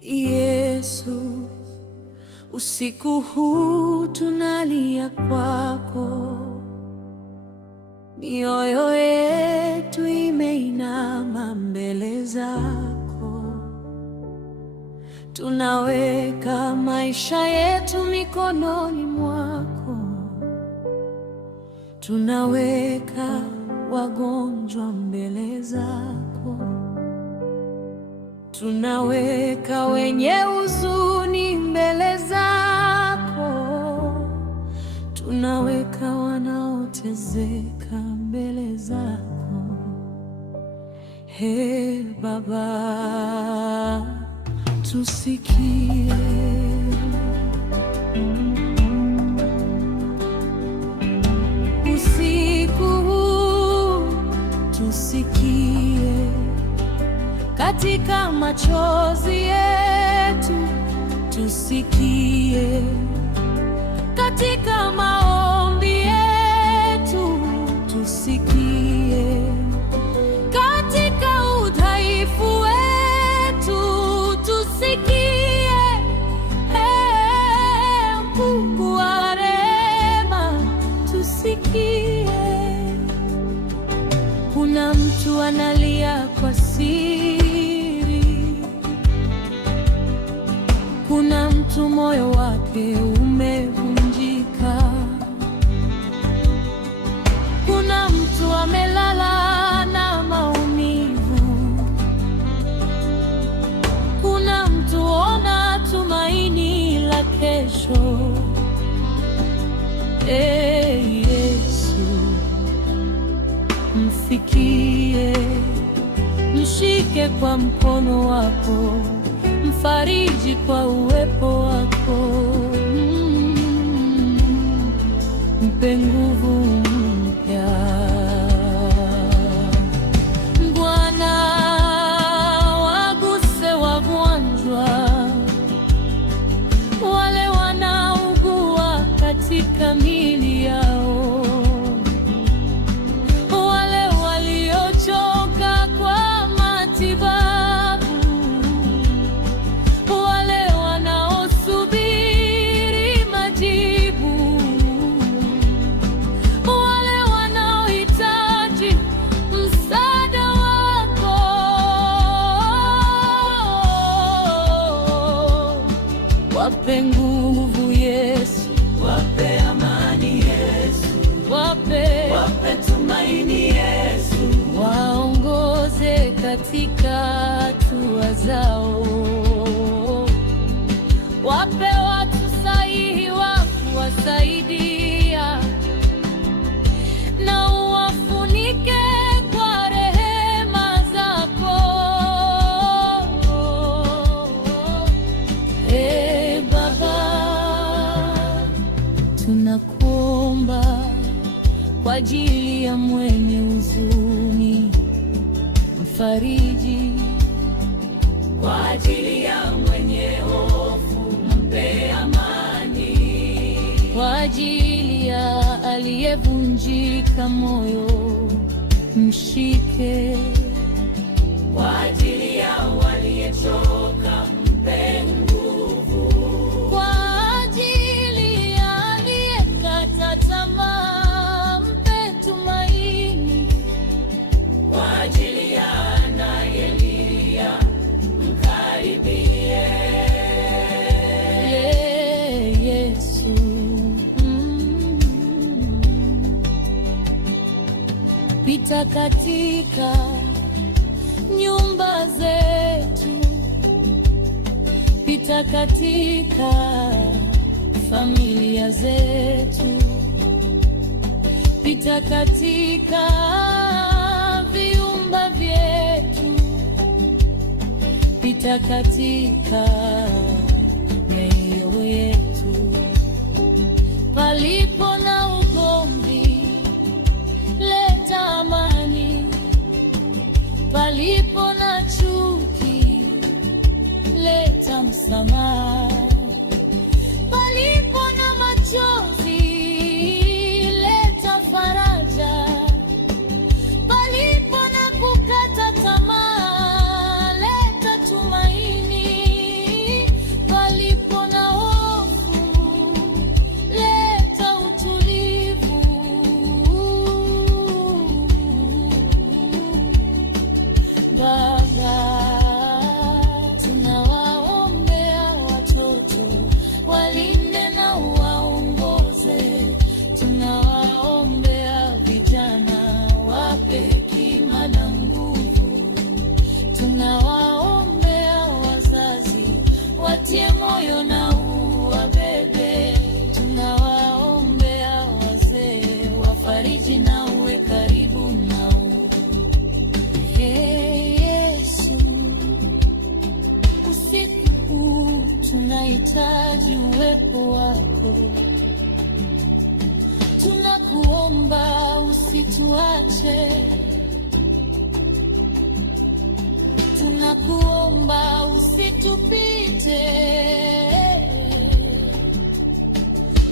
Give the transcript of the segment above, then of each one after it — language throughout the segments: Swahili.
Yesu, usiku huu tunalia kwako, mioyo yetu imeinama mbele zako. Tunaweka maisha yetu mikononi mwako, tunaweka wagonjwa mbele zako, tunaweka wenye huzuni mbele zako, tunaweka wanaoteseka mbele zako. Ee Baba, tusikie. Usiku huu tusikie, katika machozi yetu tusikie, katika maombi yetu tusikie, katika udhaifu wetu tusikie. Mungu wa rehema, tusikie. Kuna mtu analia kwa siri, kuna mtu moyo wake umevunjika, kuna mtu amelala na maumivu, kuna mtu ona tumaini la kesho. Yesu, mfikie, mshike kwa mkono wako, mfariji kwa uwepo wako, mpe nguvu mpya. Bwana, waguse wagonjwa, wale wanaugua katika miili yao, wale waliochoka kwa matibabu, wale wanaosubiri majibu, wale wanaohitaji msaada wako. Wape nguvu Yesu, wape amani Yesu, wape tumaini Yesu, waongoze katika hatua zao, wape watu sahihi wa kuwasaidia, na uwafunike kwa rehema zako. Ee Baba, tunakuomba kwa ajili ya mwenye huzuni, mfariji. Kwa ajili ya mwenye hofu, mpe amani. Kwa ajili ya aliyevunjika moyo, mshike. Kwa ajili ya waliochoka, mpe nguvu. Kwa ajili ya aliyekata tamaa, mpe tumaini. Kwa ajili ya anayelia, mkaribie. Yesu, pita katika nyumba zetu, pita katika familia zetu, pita katika viumba vyetu, pita katika mioyo yetu. Palipo na ugomvi, leta amani. Palipo na chuki, leta msamaha. Palipo na machozi, leta faraja. Palipo na kukata tamaa, leta tumaini. tunahitaji uwepo wako. Tunakuomba usituache, tunakuomba usitupite,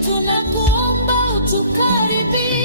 tunakuomba utukaribie.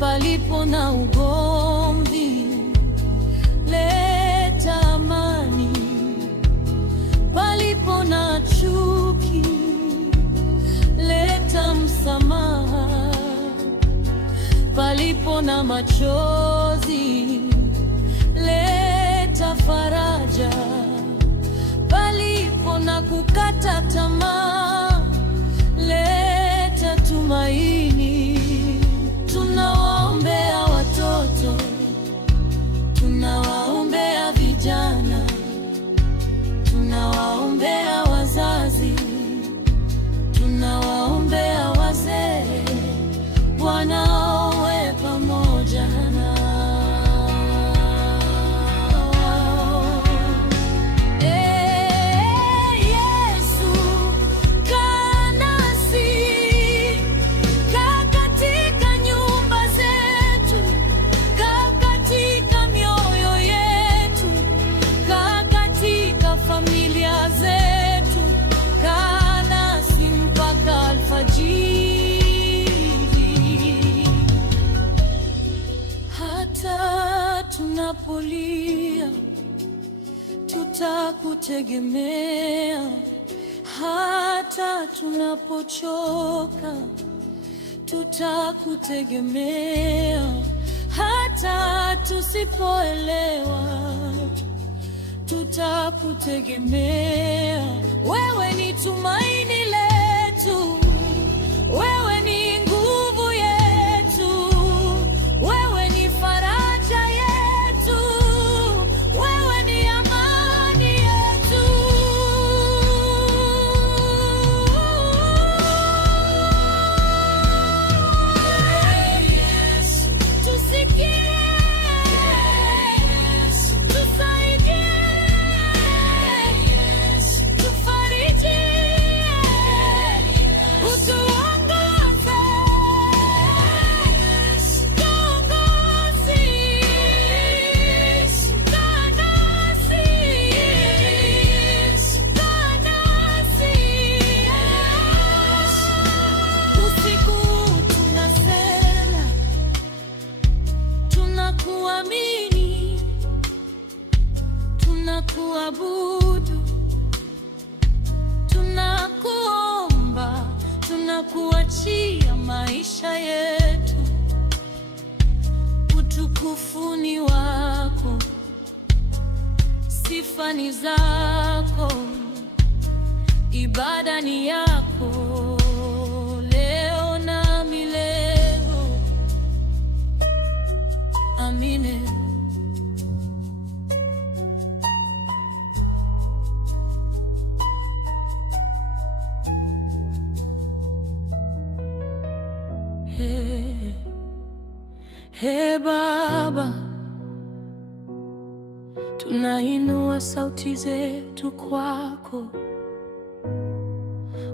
Palipo na ugomvi, leta amani. Palipo na chuki, leta msamaha. Palipo na machozi, leta faraja. Palipo na kukata tamaa, leta tumaini. Tunawaombea watoto, tunawaombea vijana, tunawaombea wazazi, tunawaombea wazee. Bwana uwe pamoja nao. Yesu, kaa nasi, kaa katika nyumba zetu, kaa katika mioyo yetu, kaa katika familia zetu, kaa nasi mpaka alfajiri. Hata tunapolia tutakutegemea, hata tunapochoka tutakutegemea, hata tusipoelewa tutakutegemea. Wewe ni tumaini letu, wewe ni nguvu yetu, wewe ni faraja yetu, wewe ni amani yetu. Tusikie, tusaidie, tufariji, utuongoze, kiongozi, kaa nasi, kaa nasi. Usiku tunasema tunakuamini, tunakuabudu, tunakuomba, tunakuachia maisha yetu. Utukufu ni wako, sifa ni zako, ibada ni yako, leo na milele. Amina. He Baba, tunainua sauti zetu kwako.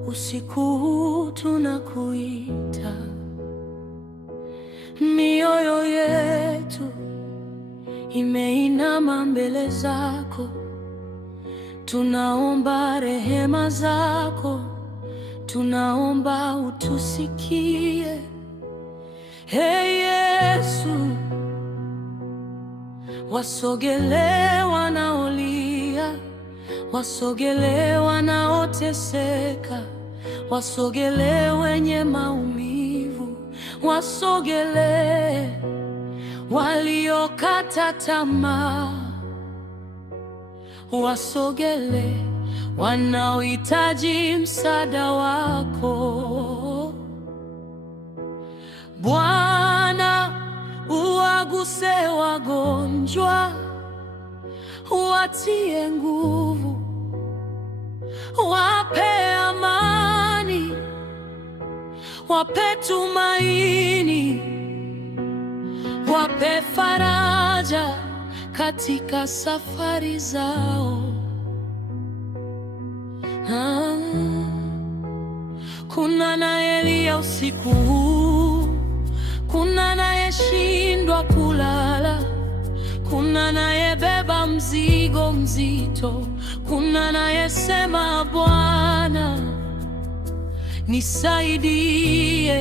Usiku huu tunakuita, mioyo yetu imeinama mbele zako. Tunaomba rehema zako, tunaomba utusikie. Hey Yesu, wasogelee wanaolia, wasogelee wanaoteseka, wasogelee wenye maumivu, wasogelee waliokata tamaa, wasogelee wanaohitaji msaada wako. Bwana, uwaguse wagonjwa, uwatie nguvu, wape amani, wape tumaini, wape faraja katika safari zao. Kuna anayelia usiku huu, kuna anayeshindwa kulala, kuna anayebeba mzigo mzito, kuna anayesema Bwana, nisaidie.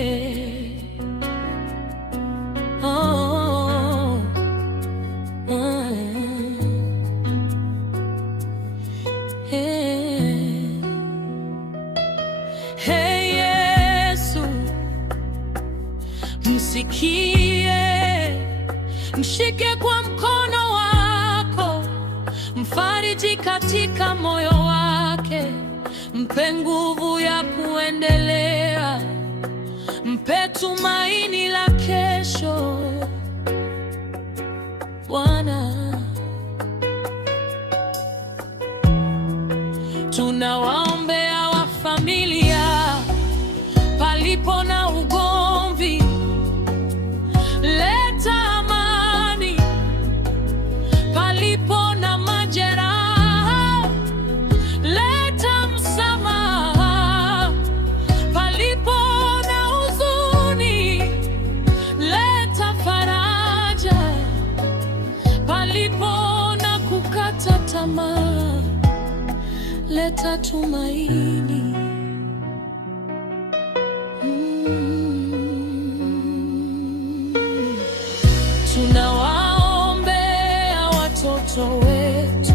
Hey Yesu, msikie, mshike kwa mkono wako, mfariji katika moyo wake, mpe nguvu ya kuendelea, mpe tumaini la kesho. Bwana, tunawaombea wa familia palipo na ugomvi, leta amani. Palipo na majeraha, leta msamaha. Palipo na huzuni, leta faraja. Palipo na kukata tamaa, leta tumaini. Tunawaombea watoto wetu,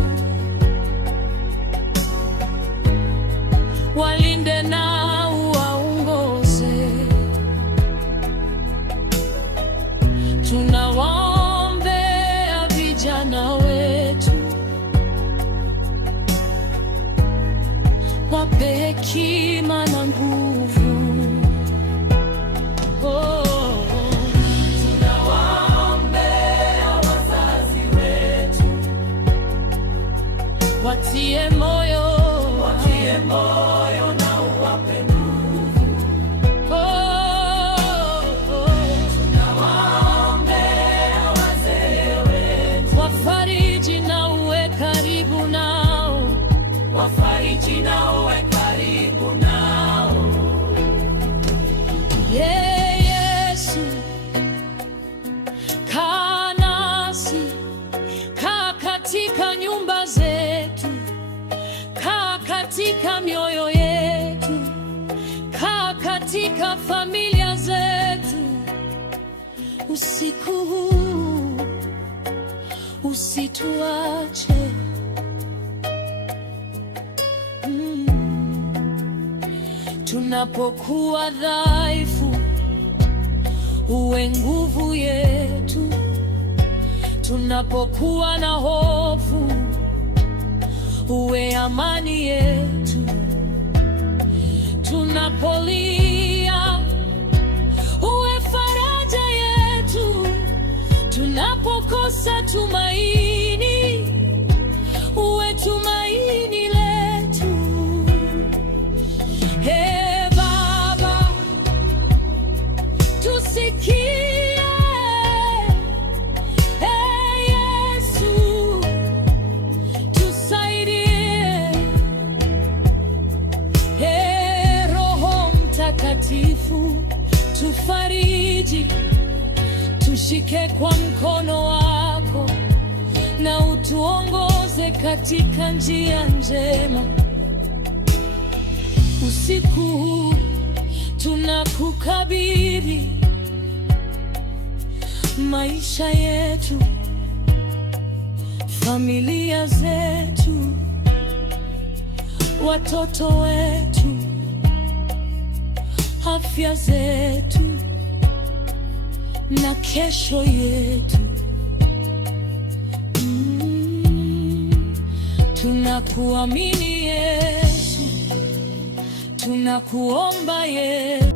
walinde na uwaongoze. Tunawaombea vijana wetu, wape hekima na nguvu. Tunawaombea wazazi wetu, watie moyo na uwape nguvu. Tunawaombea wazee wetu, wafariji na uwe karibu nao, wafariji na uwe karibu nao. Yesu, kaa nasi, kaa katika nyumba zetu, kaa katika mioyo yetu, kaa katika familia zetu. Usiku huu usituache. Tunapokuwa dhaifu, uwe nguvu yetu. Tunapokuwa na hofu, uwe amani yetu. Tunapolia, uwe faraja yetu. Tunapokosa tumaini, uwe tumaini letu. Hey Baba, tusikie. Hey Yesu, tusaidie. Hey Roho Mtakatifu, tufariji, tushike kwa mkono wako na utuongoze katika njia njema. Usiku huu tunakukabidhi maisha yetu, familia zetu, watoto wetu, afya zetu. na kesho yetu. Tunakuamini Yesu, tunakuomba Yesu,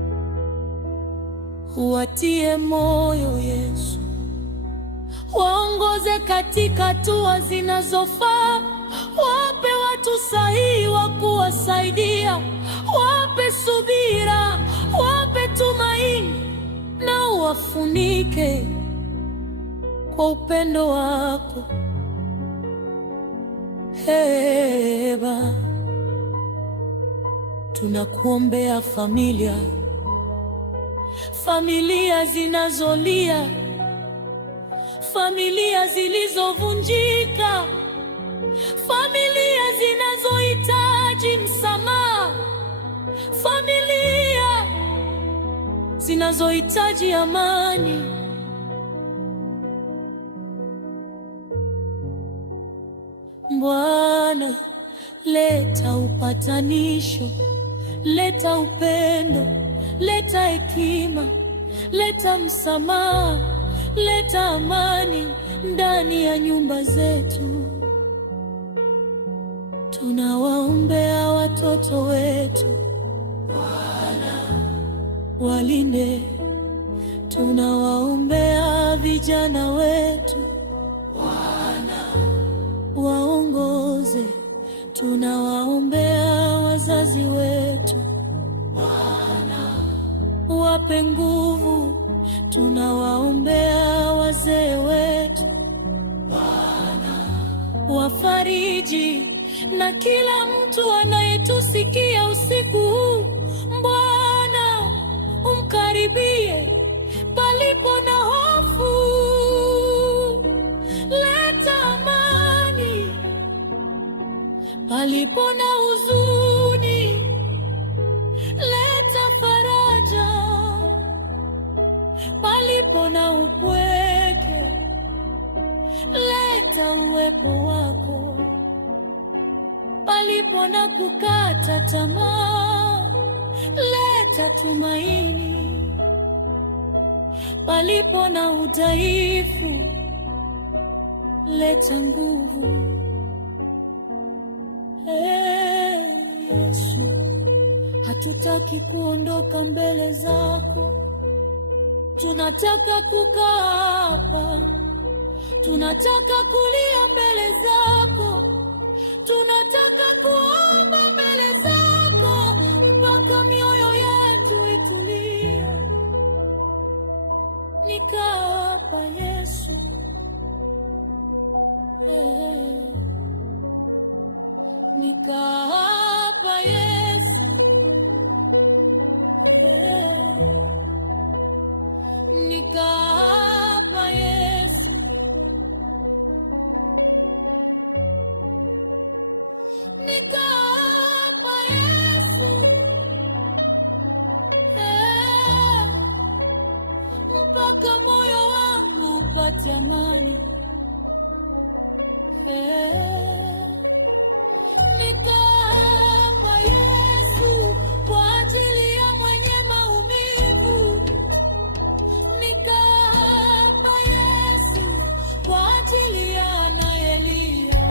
watie moyo Yesu, waongoze katika hatua zinazofaa, wape watu sahihi wa kuwasaidia, wape subira, wape tumaini, na uwafunike kwa upendo wako. Baba, tunakuombea familia zinazolia, familia zilizovunjika, familia zinazohitaji msamaha, familia zinazohitaji amani. Bwana, leta upatanisho, leta upendo, leta hekima, leta msamaha, leta amani ndani ya nyumba zetu. Tunawaombea watoto wetu, Bwana walinde. Tunawaombea vijana wetu, Bwana waongoze. Tunawaombea wazazi wetu, Bwana wape nguvu. Tunawaombea wazee wetu, Bwana wafariji, na kila mtu anayetusikia usiku huu, Bwana umkaribie palipo na hofu. Leta amani palipo na huzuni, leta faraja palipo na upweke, leta uwepo wako palipo na kukata tamaa, leta tumaini palipo na udhaifu, leta nguvu. Yesu, hatutaki kuondoka mbele zako, tunataka kukaa hapa, tunataka kulia mbele zako, tunataka kuomba mbele zako mpaka mioyo yetu itulie. Nikaa hapa Yesu, nikaa hapa Yesu, nikaa hapa Yesu, nikaa hapa Yesu, mpaka moyo wangu upate amani. Nikaa hapa Yesu, kwa ajili ya mwenye maumivu. Nikaa hapa Yesu, kwa ajili ya anayelia.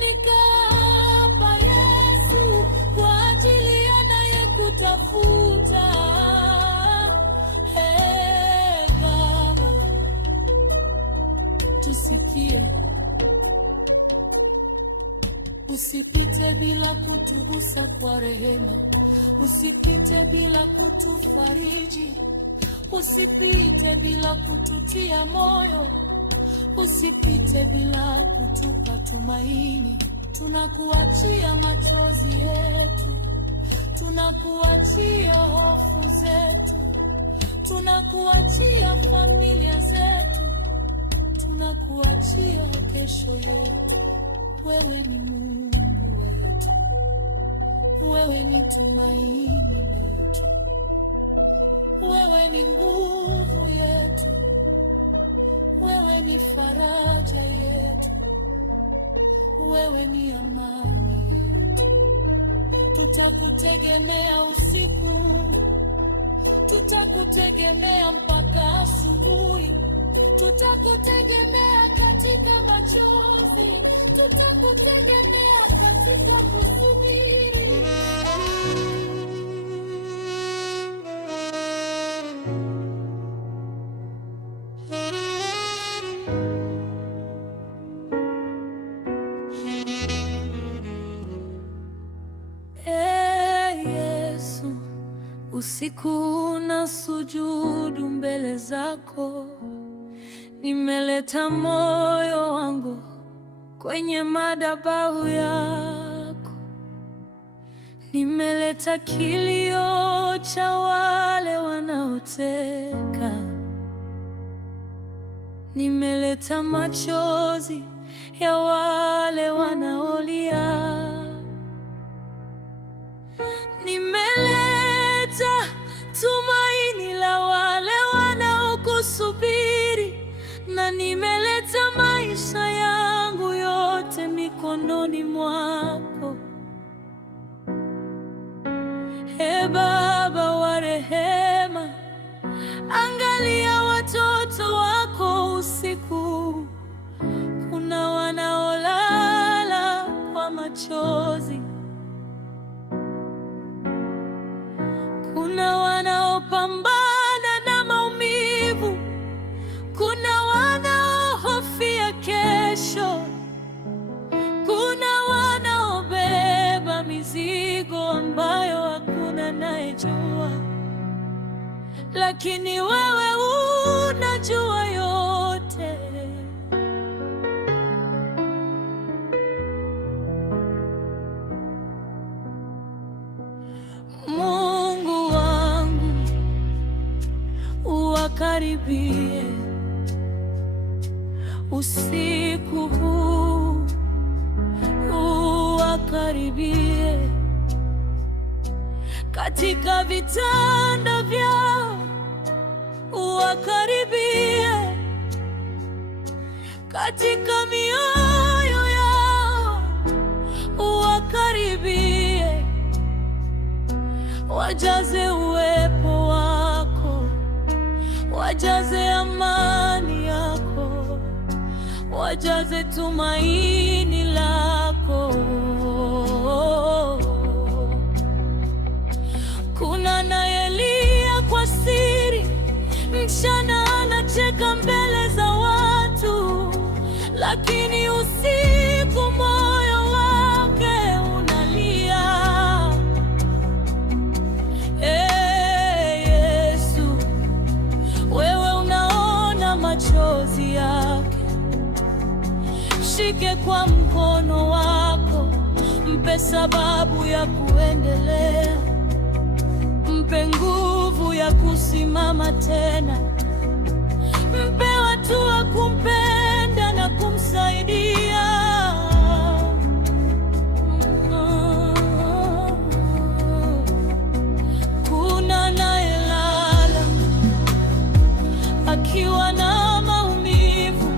Nikaa hapa Yesu, kwa ajili ya anayekutafuta. Baba, tusikie. Usipite bila kutugusa kwa rehema, usipite bila kutufariji, usipite bila kututia moyo, usipite bila kutupa tumaini. Tunakuachia machozi yetu, tunakuachia hofu zetu, tunakuachia familia zetu, tunakuachia kesho yetu. Wewe ni Mungu wetu, wewe ni tumaini letu, wewe ni nguvu yetu, wewe ni faraja yetu, wewe ni amani yetu. Tutakutegemea usiku, tutakutegemea mpaka asubuhi, tutakutegemea katika machozi, tutakutegemea katika kusubiri. Yesu, usiku na sujudu mbele zako, nimeleta moyo wangu kwenye madhabahu yako, nimeleta kilio cha wale wanaoteka, nimeleta machozi ya wale wanaolia, nimeleta tumaini la wale wanaokusubiri, na nimeleta maisha yangu yote mikononi mwako. Ee Baba wa rehema, angalia watoto wako usiku. Kuna wanaolala kwa machozi, kuna wanaopambana na maumivu, kuna wanaohofia kesho, kuna wanaobeba mizigo ambayo hakuna anayejua, lakini wewe unajua yote. Mungu wangu, uwakaribie usiku huu, uwakaribie katika vitanda vyao, uwakaribie katika mioyo yao, uwakaribie, wajaze uwepo wako, wajaze amani yako, wajaze tumaini lako. Kuna anayelia kwa siri, mchana anacheka mbele za watu, lakini usiku moyo wake unalia. Yesu, wewe unaona machozi yake, mshike kwa mkono wako, mpe sababu ya kuendelea, mpe nguvu ya kusimama tena, mpe watu wa kumpenda na kumsaidia. Kuna anayelala akiwa na maumivu,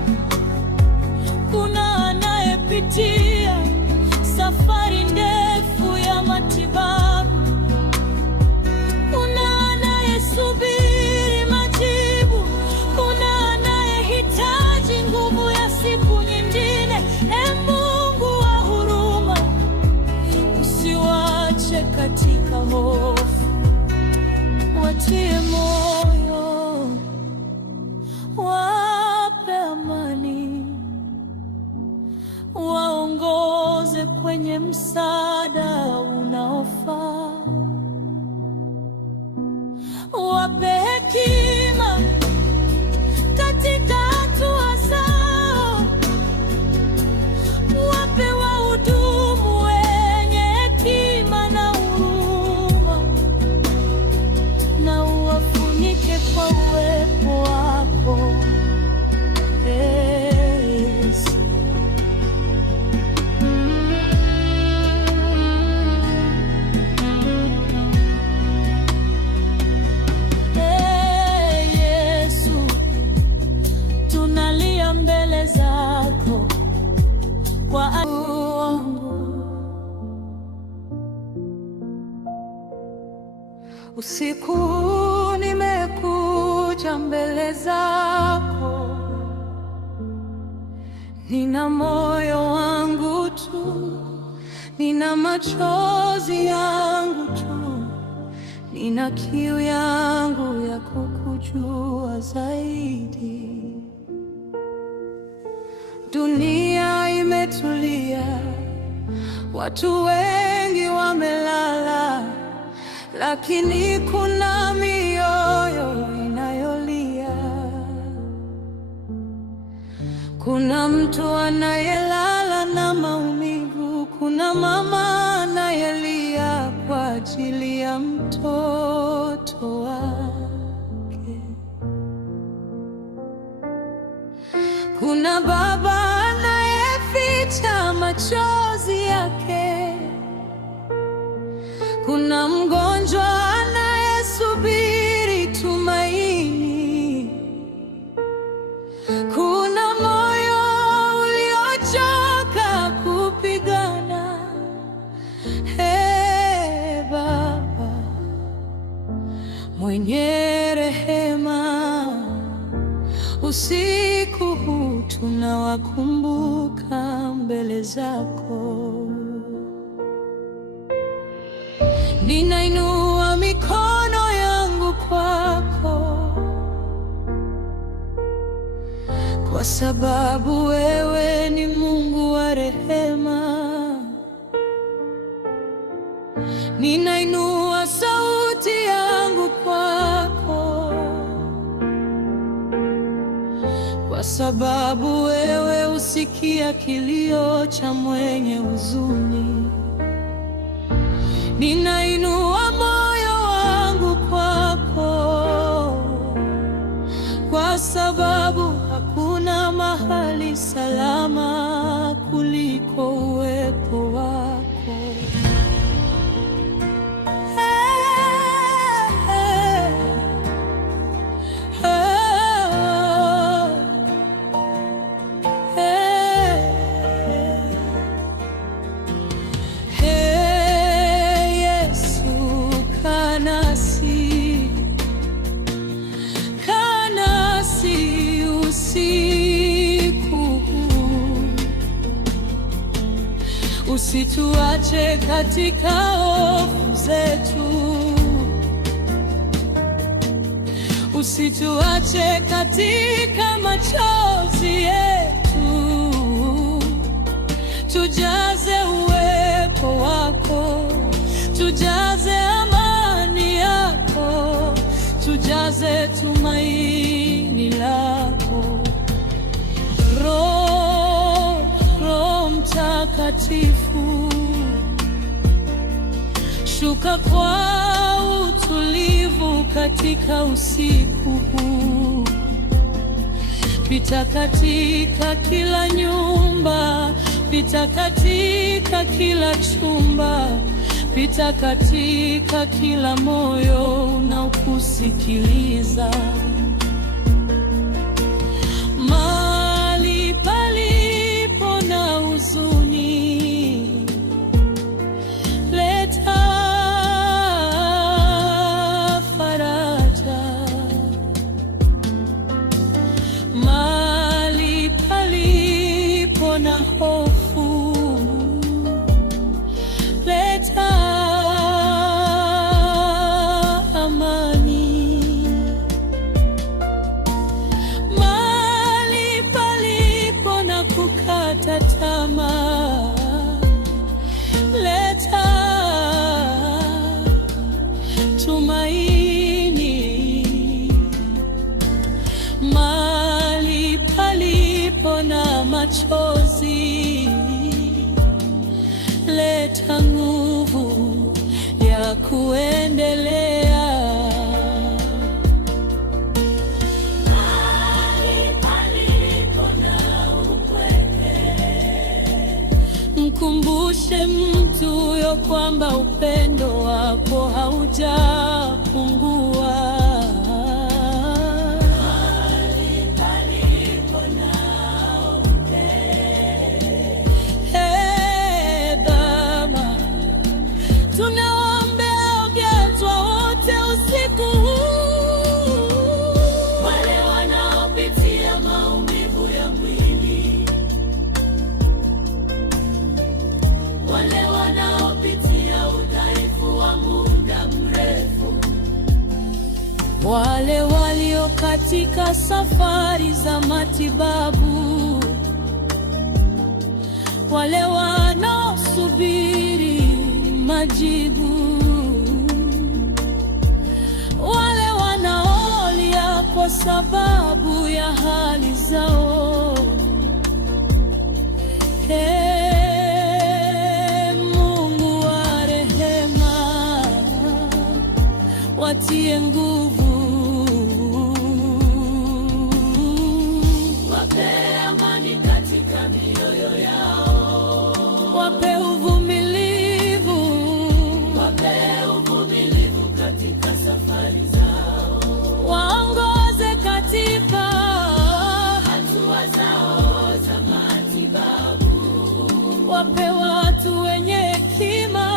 kuna anayepitia safari ndefu ya matibabu, kuna anayesubiri majibu, kuna anayehitaji nguvu ya siku nyingine. Ee Mungu wa huruma, usiwache katika hofu, watie moyo, wape amani, waongoze kwenye msaada unaofaa, wape hekima katika hatua zao, wape wahudumu wenye hekima na huruma, na uwafunike kwa uwepo wako. Yesu, tunalia mbele zako kwa wangu. Usiku ni nimekuja mbele zako, nina moyo wangu tu, nina machozi yangu tu, nina kiu yangu ya kukujua zaidi. Dunia imetulia, watu wengi wamelala, lakini kuna mioyo inayolia. Kuna mtu anayelala na maumivu, kuna mama anayelia kwa ajili ya mtoto wake, kuna baba anayeficha machozi yake, kuna mgonjwa anayesubiri tumaini, kuna moyo uliochoka kupigana. Ee Baba mwenye rehema, usiku huu tunawakumbuka mbele zako. Ninainua mikono yangu kwako, kwa sababu wewe ni Mungu wa rehema. Ninainua sauti yangu kwako, kwa sababu wewe husikia kilio cha mwenye huzuni. Ninainua moyo wangu kwako, kwa sababu hakuna mahali salama kuliko uwepo wako. Usituache katika hofu zetu, usituache katika machozi yetu. Tujaze uwepo wako, tujaze amani yako, tujaze tumaini lako. Roho Mtakatifu, shuka kwa utulivu katika usiku huu. Pita katika kila nyumba, pita katika kila chumba, pita katika kila moyo unaokusikiliza. Mahali palipo na huzuni, leta faraja. Mahali palipo na hofu, leta amani. Mahali palipo na kukata tamaa, leta tumaini. Mahali palipo na machozi, leta nguvu ya kuendelea. Mahali palipo na upweke, mkumbushe mtu huyo kwamba upendo wako haujapungua. katika safari za matibabu, wale wanaosubiri majibu, wale wanaolia kwa sababu ya hali zao. Mungu wa rehema, watie nguvu, wape amani katika mioyo yao, wape uvumilivu, katika safari zao, waongoze katika hatua zao za matibabu, wape watu wenye hekima,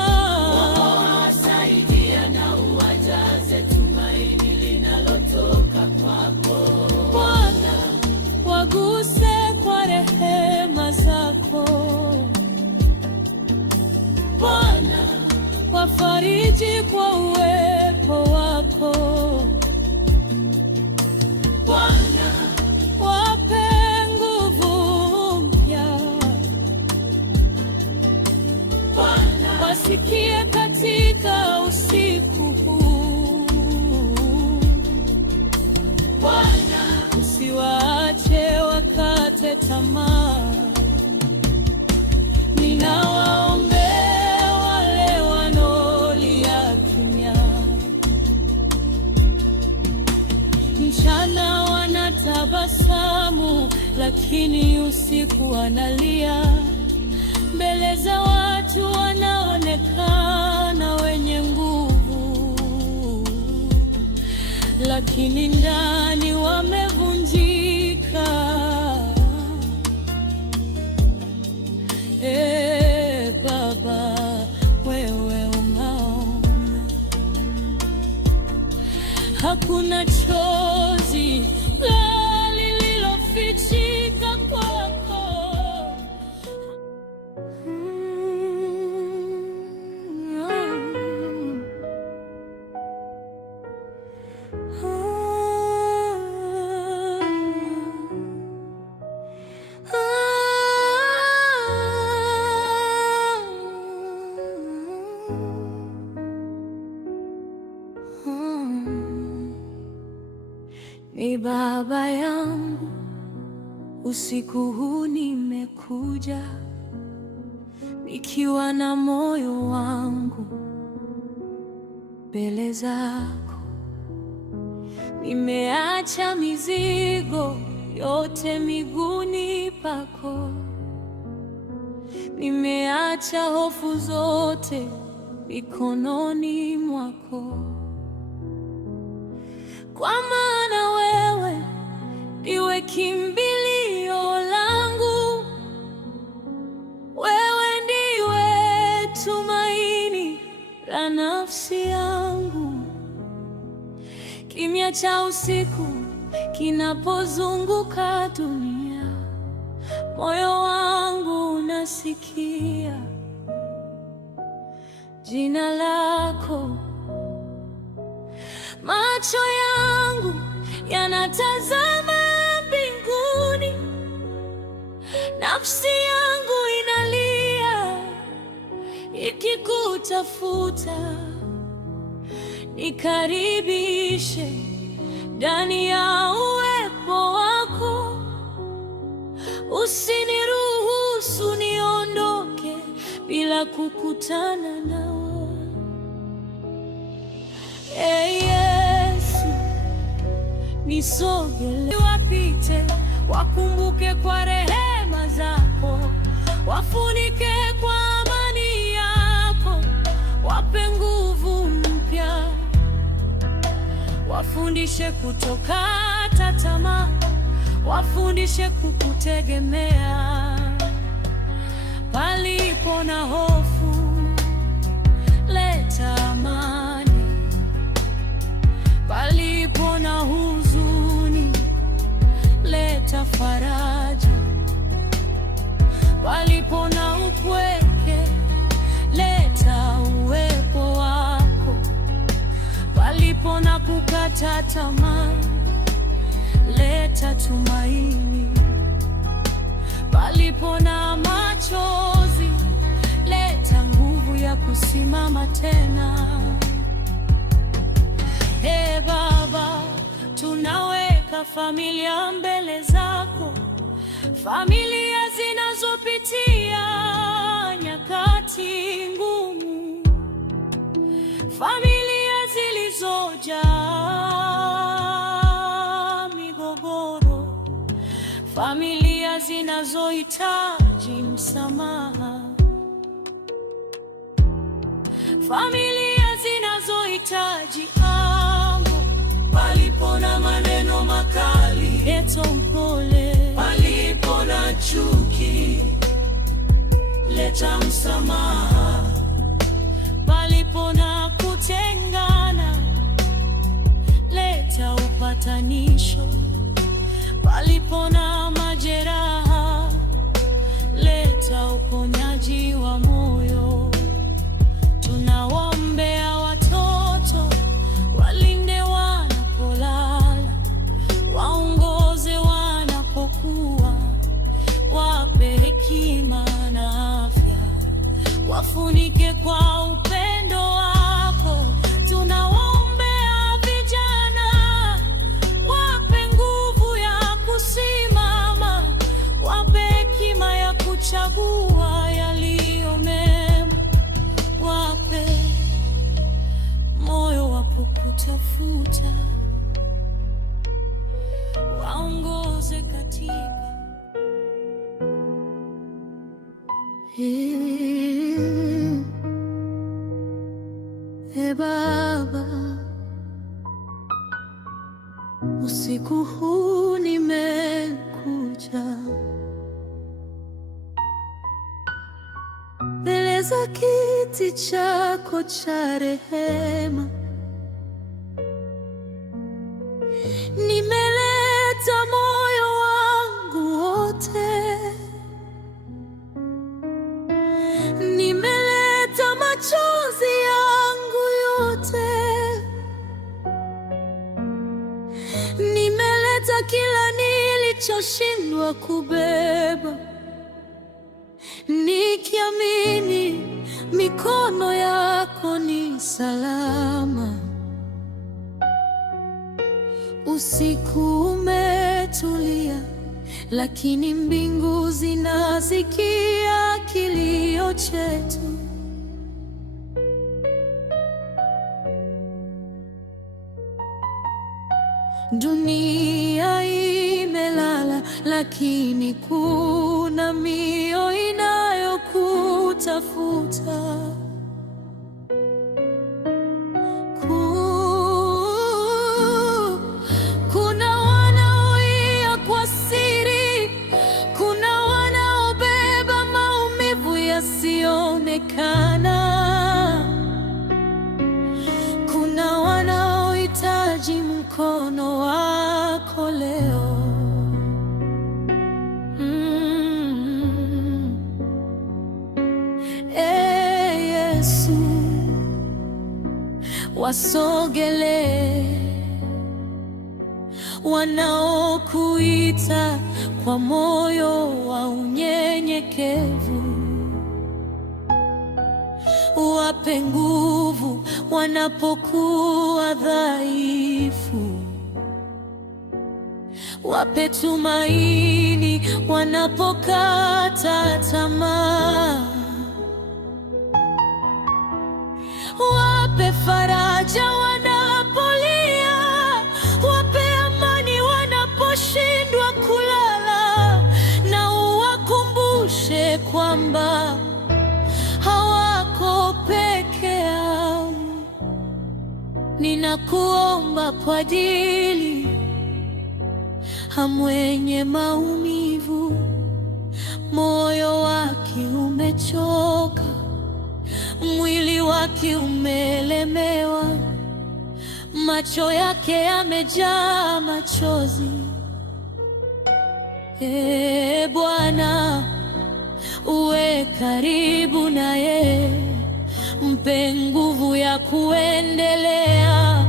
wasaidia na uwajaze tumaini linalotoka kwako. Bwana, waguse kwa rehema zako. Bwana, wafariji kwa uwepo wako. Bwana, wape nguvu mpya. Bwana, wasikie katika usiku huu. Bwana, usiwaache wakate tamaa. Ninawaombea wale wanaolia kimya, mchana wanatabasamu, lakini usiku wanalia. Mbele za watu wanaonekana wenye nguvu, lakini ndani wamevunjika. Baba, wewe unaona, hakuna chozi lililofichika kwako. Ni Baba yangu, usiku huu nimekuja, nikiwa na moyo wangu mbele zako. Nimeacha mizigo yote miguuni pako, nimeacha hofu zote mikononi mwako, kwa maana wewe ndiwe kimbilio langu, wewe ndiwe tumaini la nafsi yangu. Kimya cha usiku kinapozunguka dunia, moyo wangu unasikia jina lako. Macho yangu yanatazama mbinguni, nafsi yangu inalia ikikutafuta. Nikaribishe ndani ya uwepo wako, usiniruhusu niondoke bila kukutana nao. Yesu, nisogele, wapite, wakumbuke kwa rehema zako, wafunike kwa amani yako, wape nguvu mpya, wafundishe kutokata tamaa, wafundishe kukutegemea. Palipo na hofu, leta amani. Palipo na huzuni, leta faraja. Palipo na upweke, leta uwepo wako. Palipo na kukata tamaa, leta tumaini. Palipo na machozi, leta nguvu ya kusimama tena. Ee Baba, tunaweka familia mbele zako, familia zinazopitia nyakati ngumu, familia zilizojaa migogoro, familia zinazohitaji msamaha, familia zinazohitaji amani. Palipo na maneno makali, leta upole. Palipo na chuki, leta msamaha. Palipo na kutengana, leta upatanisho. Palipo na majeraha, leta uponyaji wa moyo. Tunawaombea watoto, walinde wanapolala, waongoze wanapokuwa, wape hekima na afya, wafunike kwa upendo wako. Tunawaombea vijana, wape nguvu ya kusimama, wape hekima ya kuchagua yaliyo mema, wape moyo wapokutafuta, waongoze katika Ee Baba, usiku huu nimekuja mbele za kiti chako cha rehema. Nimeleta moyo wangu wote, nimeleta machozi yangu yote, nimeleta kila nilichoshindwa kubeba, nikiamini mikono yako ni salama. Usiku umetulia, lakini mbingu zinasikia kilio chetu. Dunia imelala, lakini kuna mioyo inayokutafuta. Kuna wanaolia kwa siri, kuna wanaobeba maumivu yasionekana, kuna wanaohitaji mkono wako leo. Ee Yesu, wasogelee wanaokuita kwa moyo wa unyenyekevu, wape nguvu wanapokuwa dhaifu, wape tumaini wanapokata tamaa, wape faraja wanapolia, wape amani wanaposhindwa kulala, na uwakumbushe kwamba hawako peke yao. Ninakuomba kwa ajili ya mwenye maumivu, moyo wake umechoka, mwili wake umelemewa, macho yake yamejaa machozi. Ee Bwana, uwe karibu naye, mpe nguvu ya kuendelea,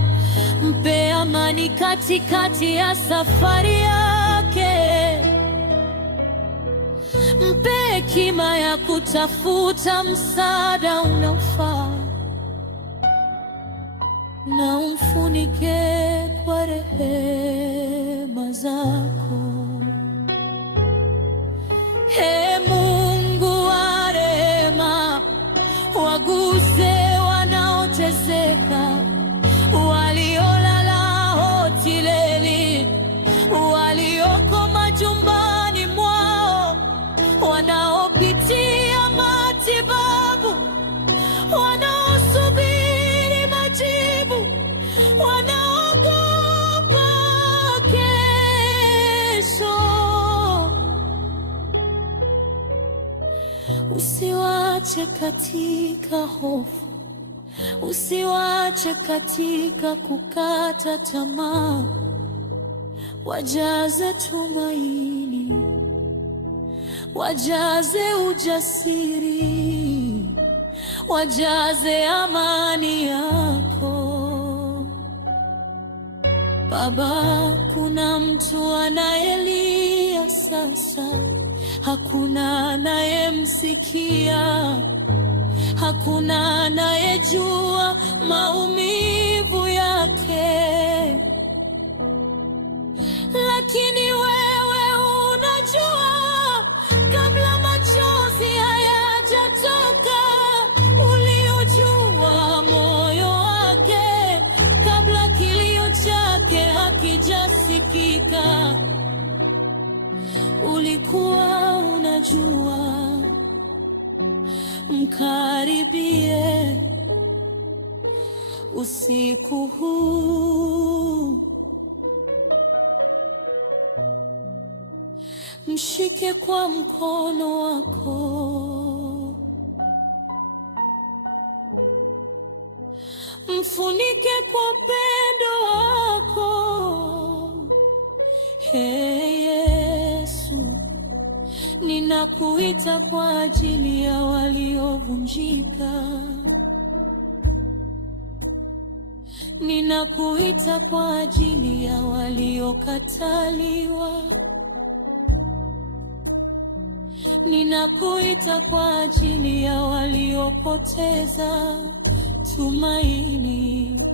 mpe amani katikati ya safari yake. hekima ya kutafuta msaada unaofaa, na umfunike kwa rehema zako. Ee Mungu wa rehema, waguse wanaoteseka, waliolala hotelini, walioko majumbani mwao, wanaopitia matibabu, wanaosubiri majibu, wanaogopa kesho. Usiwache katika hofu, usiwache katika kukata tamaa. Wajaze tumaini, wajaze ujasiri, wajaze amani yako. Baba, kuna mtu anayelia sasa, hakuna anayemsikia, hakuna anayejua maumivu yake, lakini wewe unajua. Kabla machozi hayajatoka, uliojua moyo wake, kabla kilio chake hakijasikika, ulikuwa unajua. Mkaribie usiku huu, mshike kwa mkono wako, mfunike kwa upendo wako. Ee Yesu, ninakuita kwa ajili ya waliovunjika, ninakuita kwa ajili ya waliokataliwa, ninakuita kwa ajili ya waliopoteza tumaini,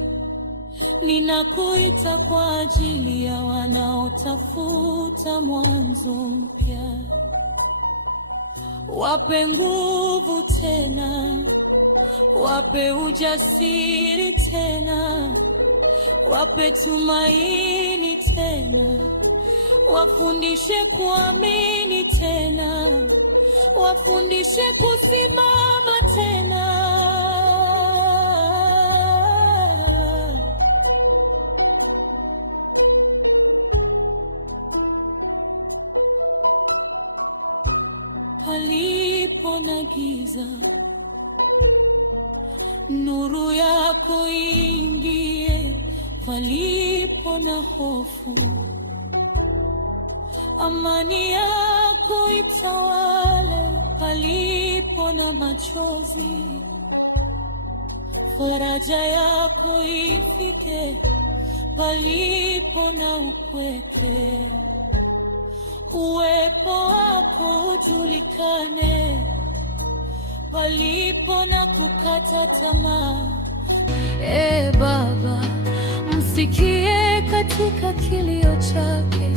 ninakuita kwa ajili ya wanaotafuta mwanzo mpya. Wape nguvu tena, wape ujasiri tena, wape tumaini tena, wafundishe kuamini tena, wafundishe kusimama tena. Palipo na giza, nuru yako ingie. Palipo na hofu, amani yako itawale. Palipo na machozi, faraja yako ifike. Palipo na upweke, uwepo wako ujulikane. Palipo na kukata tamaa, Ee Baba, msikie katika kilio chake,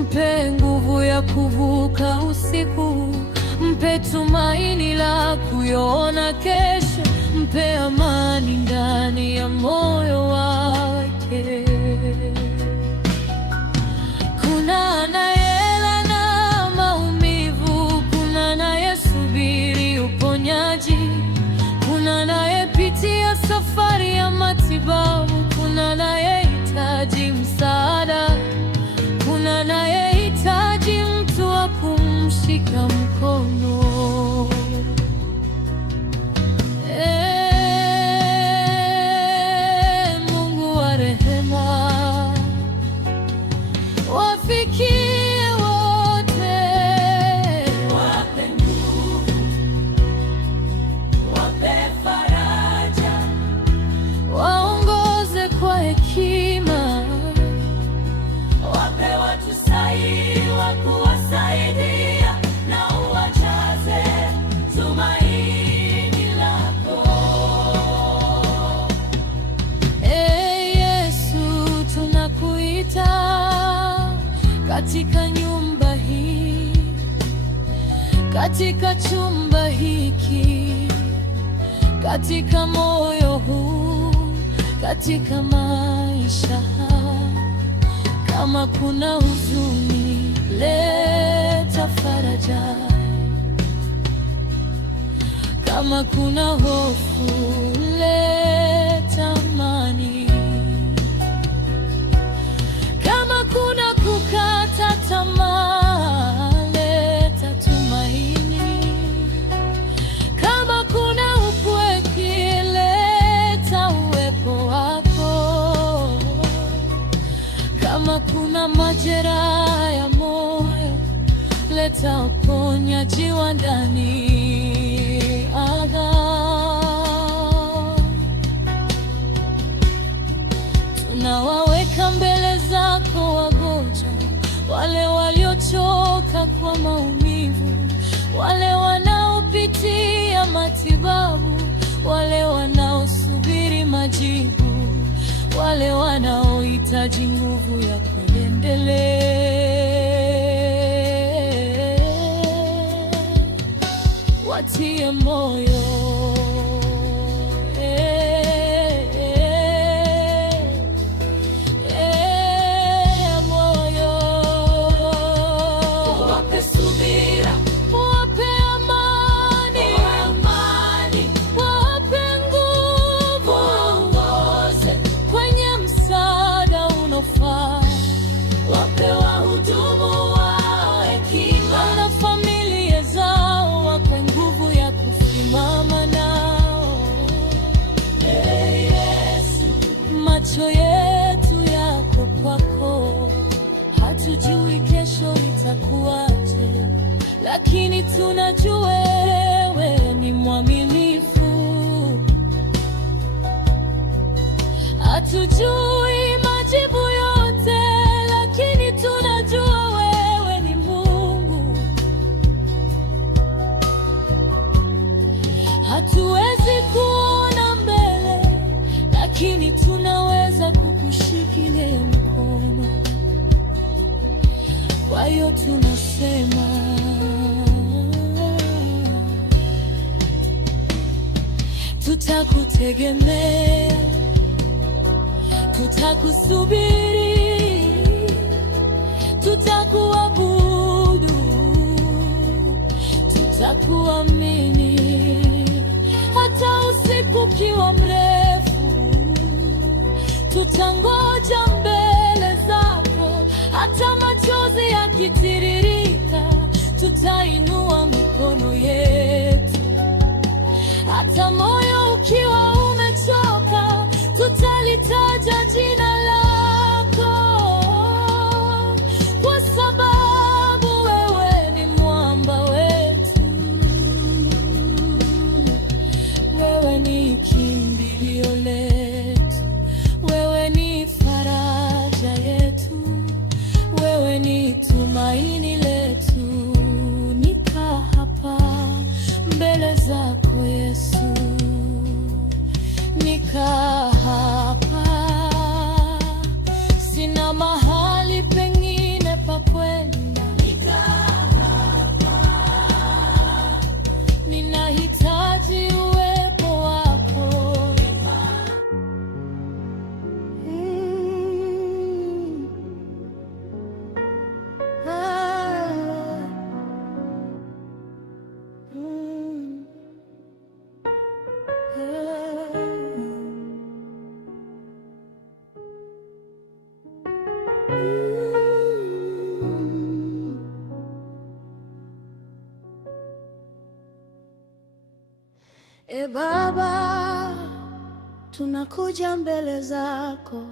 mpe nguvu ya kuvuka usiku, mpe tumaini la kuiona kesho, mpe amani ndani ya moyo wake. Kuna anayelala na maumivu, kuna anayesubiri uponyaji, kuna anayepitia safari ya matibabu, kuna anayehitaji msaada, kuna anayehitaji mtu wa kumshika mkono. Mungu wa rehema, wafikie wote, wape nguvu, wape faraja, waongoze kwa hekima, wape watu sahihi wa kuwasaidia. katika nyumba hii, katika chumba hiki, katika moyo huu, katika maisha haya. Kama kuna huzuni, leta faraja. Kama kuna hofu, leta amani. Kama kuna kukata tamaa, leta tumaini. Kama kuna upweke, leta uwepo wako. Kama kuna majeraha ya moyo, leta uponyaji wa ndani. Tunawaweka mbele zako wagonjwa, wale waliochoka kwa maumivu, wale wanaopitia matibabu, wale wanaosubiri majibu, wale wanaohitaji nguvu ya kuendelea. Watie moyo, moyo. Wape subira, wape amani, wape nguvu, waongoze kwenye msaada unaofaa. Wape wahudumu wao hekima, na familia zao wape nguvu ya kusimama nao. Hey Yesu, macho yetu yako kwako. Hatujui kesho itakuwaje, lakini tunajua wewe ni mwaminifu. Hatujui majibu yote, lakini tunajua wewe ni Mungu. Hatuwezi kuona mbele, lakini tunaweza kukushikilia mkono. Kwa hiyo tunasema tutakutegemea, tutakusubiri, tutakuabudu, tutakuamini. Hata usiku ukiwa mrefu, tutangoja mbele zako. Hata machozi yakitiririka, tutainua mikono yetu. Hata moyo ukiwa umechoka, tutalitaja jina lako, kwa sababu wewe ni mwamba wetu. Wewe ni kimbilio letu, wewe ni faraja yetu, wewe ni tumaini letu. Nikaa hapa mbele zako Yesu, nikaa hapa, sina mahali pengine pa kwenda. Nikaa hapa, ninahitaji uwepo wako. E Baba, tunakuja mbele zako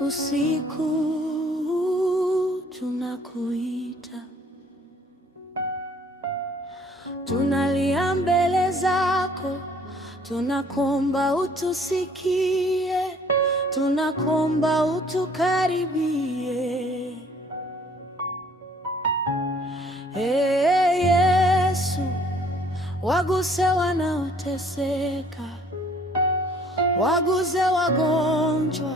usiku, tunakuita, tunalia mbele zako, tunakuomba utusikie, tunakuomba utukaribie. Hey Yesu, waguse wanaoteseka, waguze wagonjwa,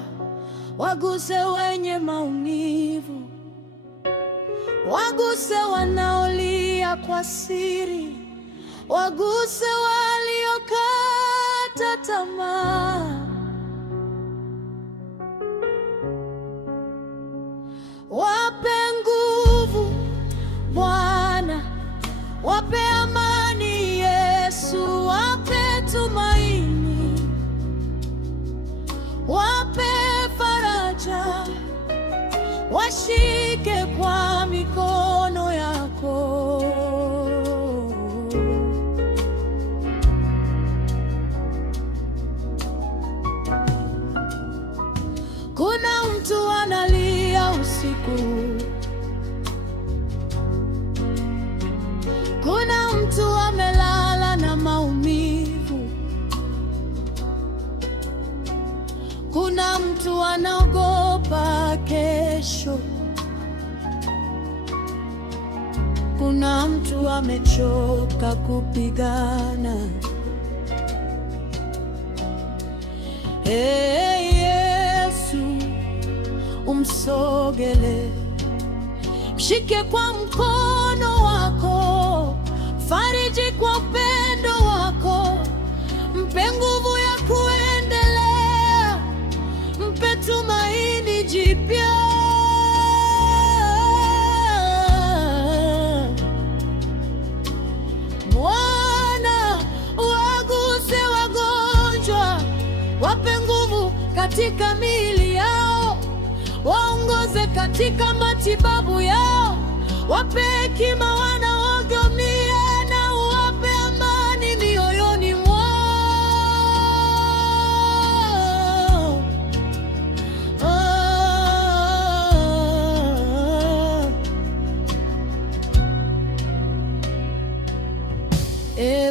waguse wenye maumivu, waguse wanaolia kwa siri, waguse waliokata tamaa. Wape nguvu Bwana, wape amani Yesu, wape tumaini, wape faraja, washike kwa mikono yako. Kuna mtu analia usiku, kuna mtu amelala na maumivu, kuna mtu anaogopa kesho, kuna mtu amechoka kupigana. Yesu, umsogele, mshike kwa mkono wako, fariji kwa upendo wako, mpe nguvu ya kuendelea, mpe tumaini jipya. Bwana, waguse wagonjwa, wape nguvu katika miili yao, waongoze katika matibabu yao, wape hekima wanaoumia, na wape amani mioyoni mwao.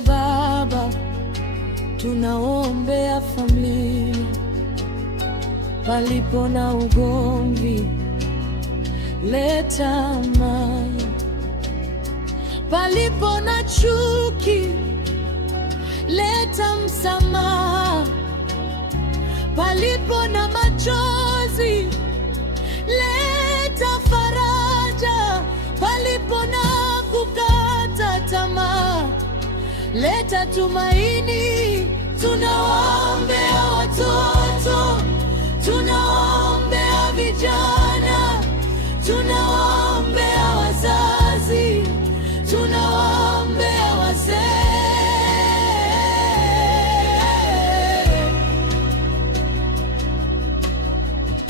Baba, tunaombea familia palipo na ugomvi, leta amani. Palipo na chuki, leta msamaha. Palipo na machozi, leta faraja. Palipo na kukata tamaa, leta tumaini. Tunawaombea watoto, tunawaombea vijana, tunawaombea wazazi, tunawaombea wazee.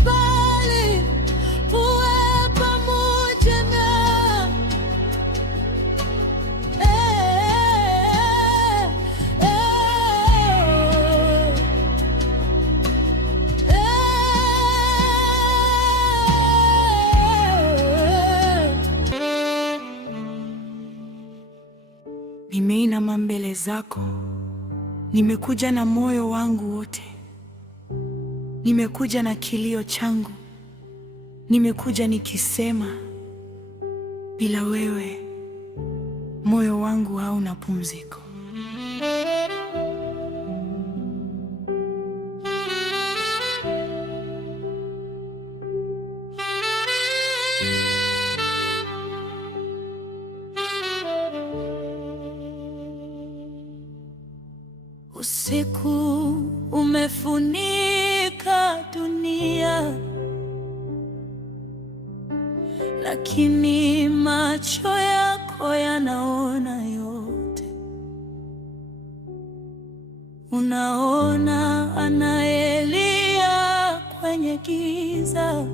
Bali uwe pamoja na Nimeinama mbele zako, nimekuja na moyo wangu wote, nimekuja na kilio changu, nimekuja nikisema, bila wewe moyo wangu hauna pumziko. Usiku umefunika dunia, lakini macho yako yanaona yote. Unaona anayelia kwenye giza,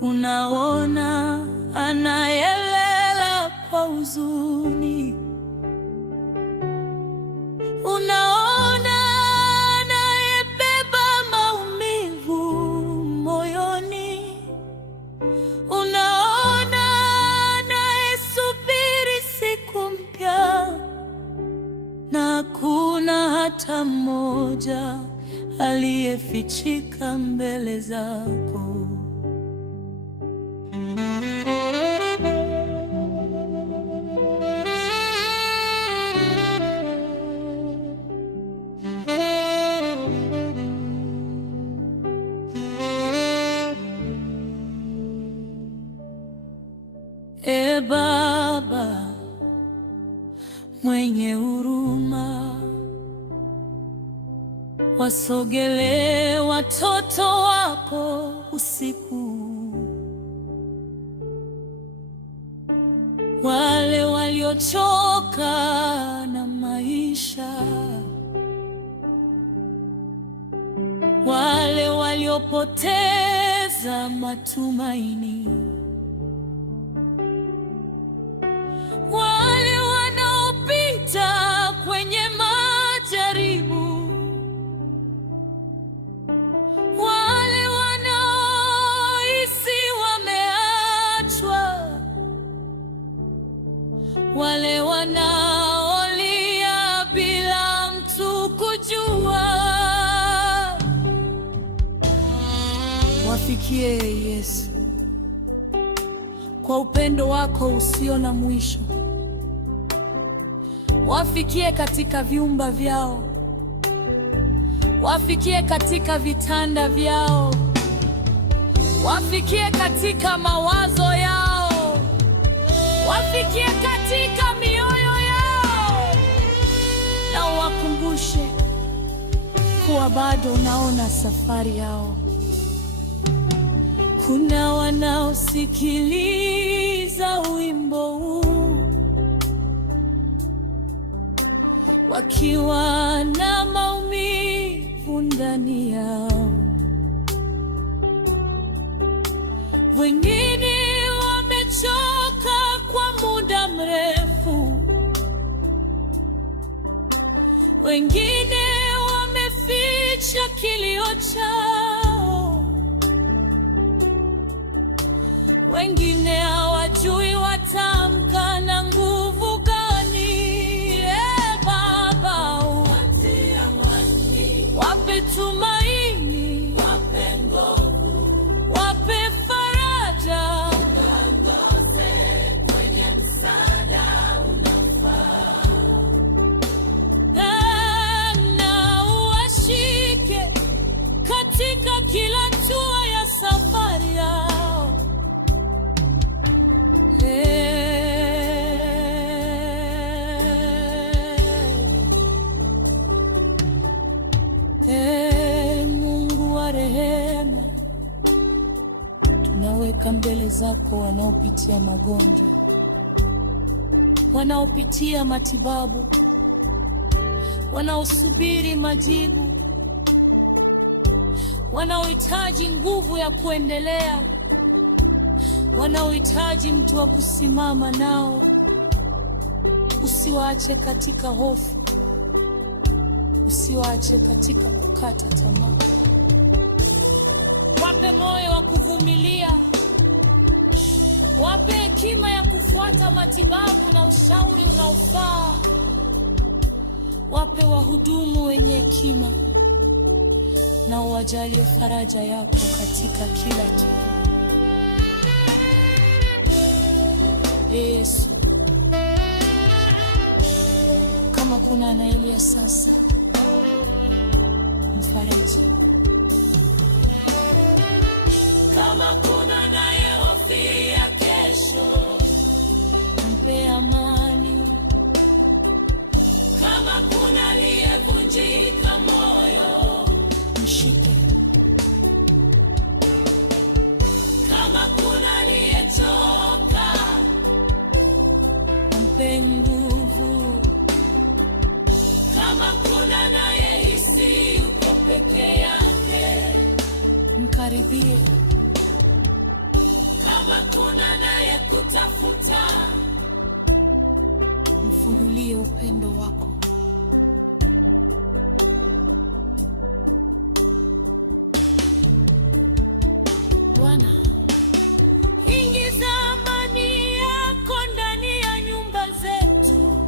unaona anayelela kwa huzuni, unaona anayebeba maumivu moyoni, unaona anayesubiri siku mpya, na hakuna hata mmoja aliyefichika mbele zako. E Baba mwenye huruma, wasogelee watoto wako usiku, wale waliochoka na maisha, wale waliopoteza matumaini, wale wanaopita kwenye majaribu, wale wanaohisi wameachwa, wale wanaolia bila mtu kujua. Wafikie Yesu kwa upendo wako usio na mwisho. Wafikie katika vyumba vyao, wafikie katika vitanda vyao, wafikie katika mawazo yao, wafikie katika mioyo yao, na wakumbushe kuwa bado unaona safari yao. Kuna wanaosikiliza wimbo huu wakiwa na maumivu ndani yao, wengine wamechoka kwa muda mrefu, wengine wameficha kilio chao, wengine hawajui watamka na nguvu gani. Wape tumaini, wape nguvu, wape faraja, waongoze kwenye msaada unaofaa, na uwashike katika kila hatua ya safari yao. Mungu wa rehema, tunaweka mbele zako wanaopitia magonjwa, wanaopitia matibabu, wanaosubiri majibu, wanaohitaji nguvu ya kuendelea, wanaohitaji mtu wa kusimama nao. Usiwaache katika hofu, usiwaache katika kukata tamaa. Wape moyo wa kuvumilia, wape hekima ya kufuata matibabu na ushauri unaofaa. Wape wahudumu wenye hekima, na uwajalie faraja yako katika kila kitu. Yesu, kama kuna anayelia sasa, mfariji. Kama kuna anayehofia kesho, mpe amani. Kama kuna aliyevunjika moyo, mshike. Kama kuna aliyechoka, mpe nguvu. Kama kuna anayehisi yuko peke yake, mkaribie. Kama kuna anayekutafuta, mfunulie upendo wako. Bwana, ingiza amani yako ndani ya nyumba zetu.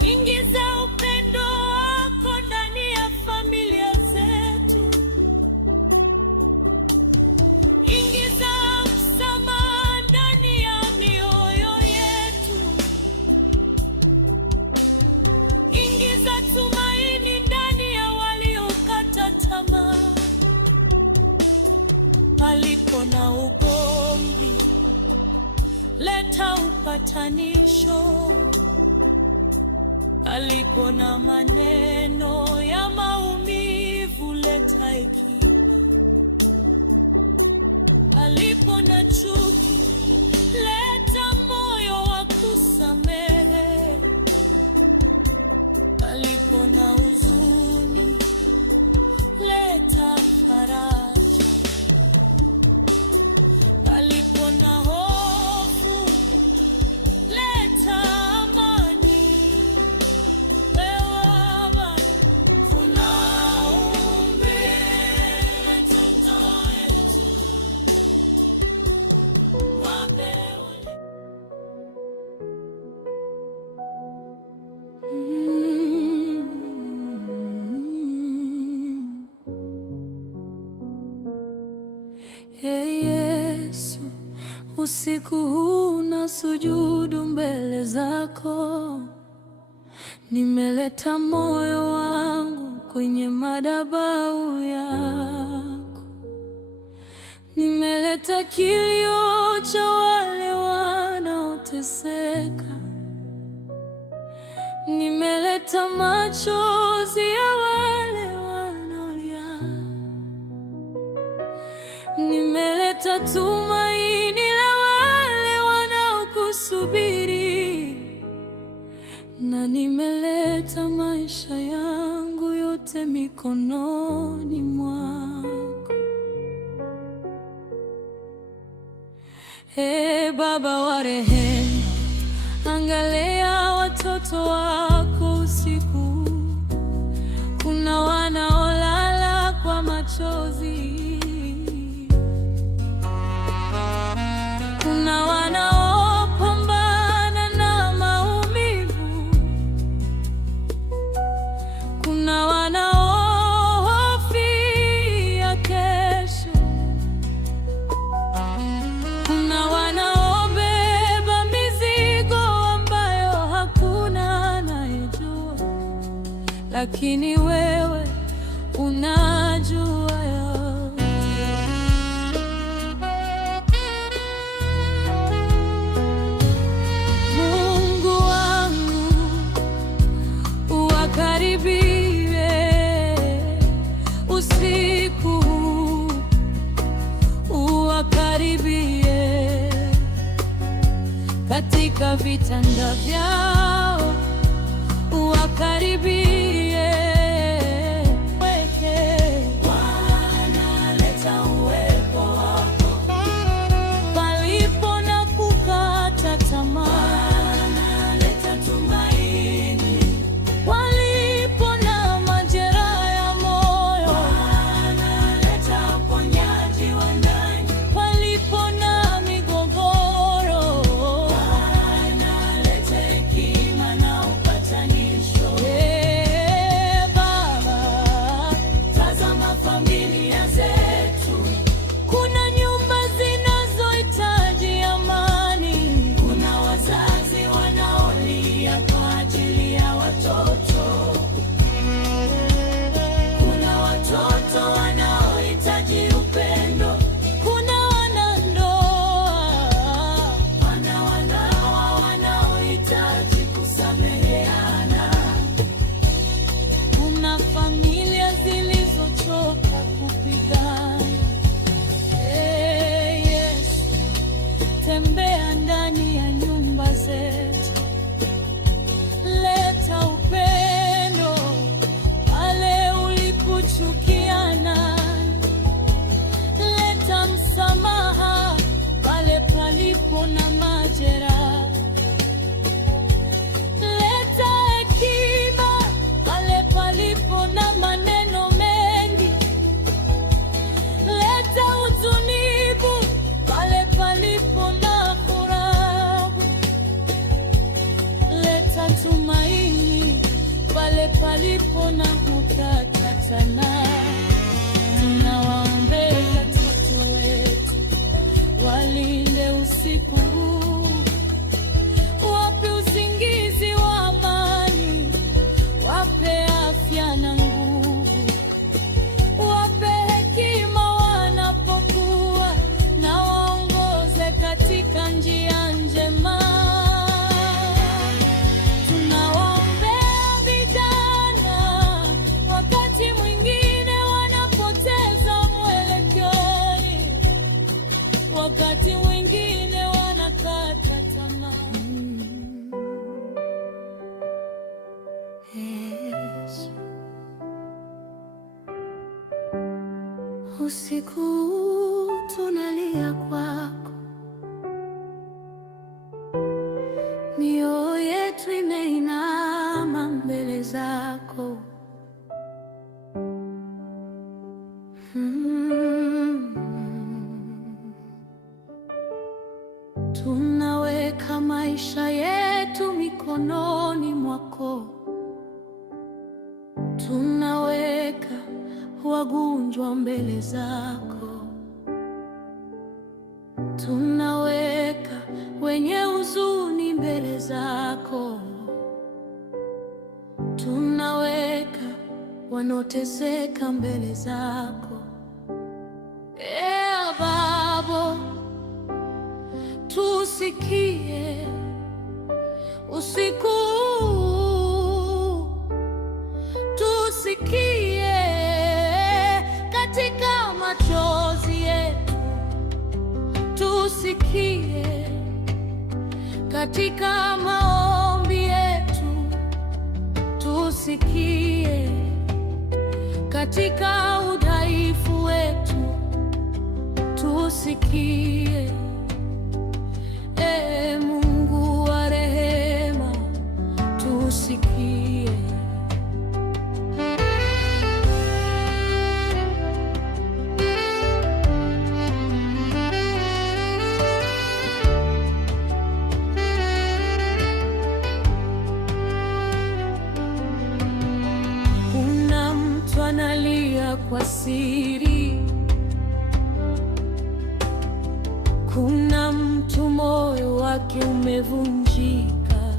Ingiza upendo wako ndani ya familia zetu. Ingiza msamaha ndani ya mioyo yetu. Ingiza tumaini ndani ya waliokata tamaa. Palipo na ugonjwa, ugomvi, leta upatanisho. Palipo na maneno ya maumivu, leta hekima. Palipo na chuki, leta moyo wa kusamehe. Palipo na huzuni, leta faraja. Palipo na hofu, leta amani. Wewe Baba, tunaomba watoto wetu wapewe. Hey Yesu, usiku huu nasujudu mbele zako. Nimeleta moyo wangu kwenye madhabahu yako. Nimeleta kilio cha wale wanaoteseka. Nimeleta machozi ya wale wanaolia. Nimeleta tumaini la wale wanaokusubiri, na nimeleta maisha yangu yote mikononi mwako. Ee Baba wa rehema, angalia watoto wako usiku. Kuna wanaolala kwa machozi, kuna wanaopambana na maumivu, kuna wanaohofia kesho, kuna wanaobeba mizigo ambayo hakuna anayejua, lakini wewe unajua yote. Usiku uwakaribie katika vitanda vyao, uwakaribie. Wanaleta uwepo wako palipo na kukata tamaa. Wanaleta tumaini walipo na majeraha ya moyo. Wanaleta uponyaji wa ndani palipo na migogoro. Wanaleta hekima na upatanisho. Baba, tazama familia zetu. Kuna nyumba zinazohitaji amani. Kuna wazazi wanaolia kwa ajili ya watoto. Kuna watoto wanaohitaji upendo. Kuna wanandoa wanaohitaji kusameheana. Kuna familia zilizochoka kupigana. Yesu, tembea ndani ya nyumba zetu. Leta upendo pale ulipochukiana. Leta msamaha pale palipo na majeraha. Leta hekima pale palipo na maneno mengi. Leta utulivu pale palipo na furaha. Leta tumaini pale palipo na kukata tamaa. Tunawaombea watoto wetu, walinde usiku huu, wape usingizi wa amani, wape afya na nguvu, wape hekima wanapokuwa na waongozi Usiku tunalia kwako, mioyo yetu imeinama mbele zako. Tunaweka maisha yetu mikononi mwako, tunaweka wagonjwa mbele zako, tunaweka wenye huzuni mbele zako, tunaweka wanaoteseka mbele zako. Baba, tusikie usiku, tusikie katika machozi yetu, tusikie katika maombi yetu, tusikie katika udhaifu wetu, tusikie. Mungu wa rehema, tusikie. Kuna mtu analia kwa siri, kuna mtu moyo wake umevunjika,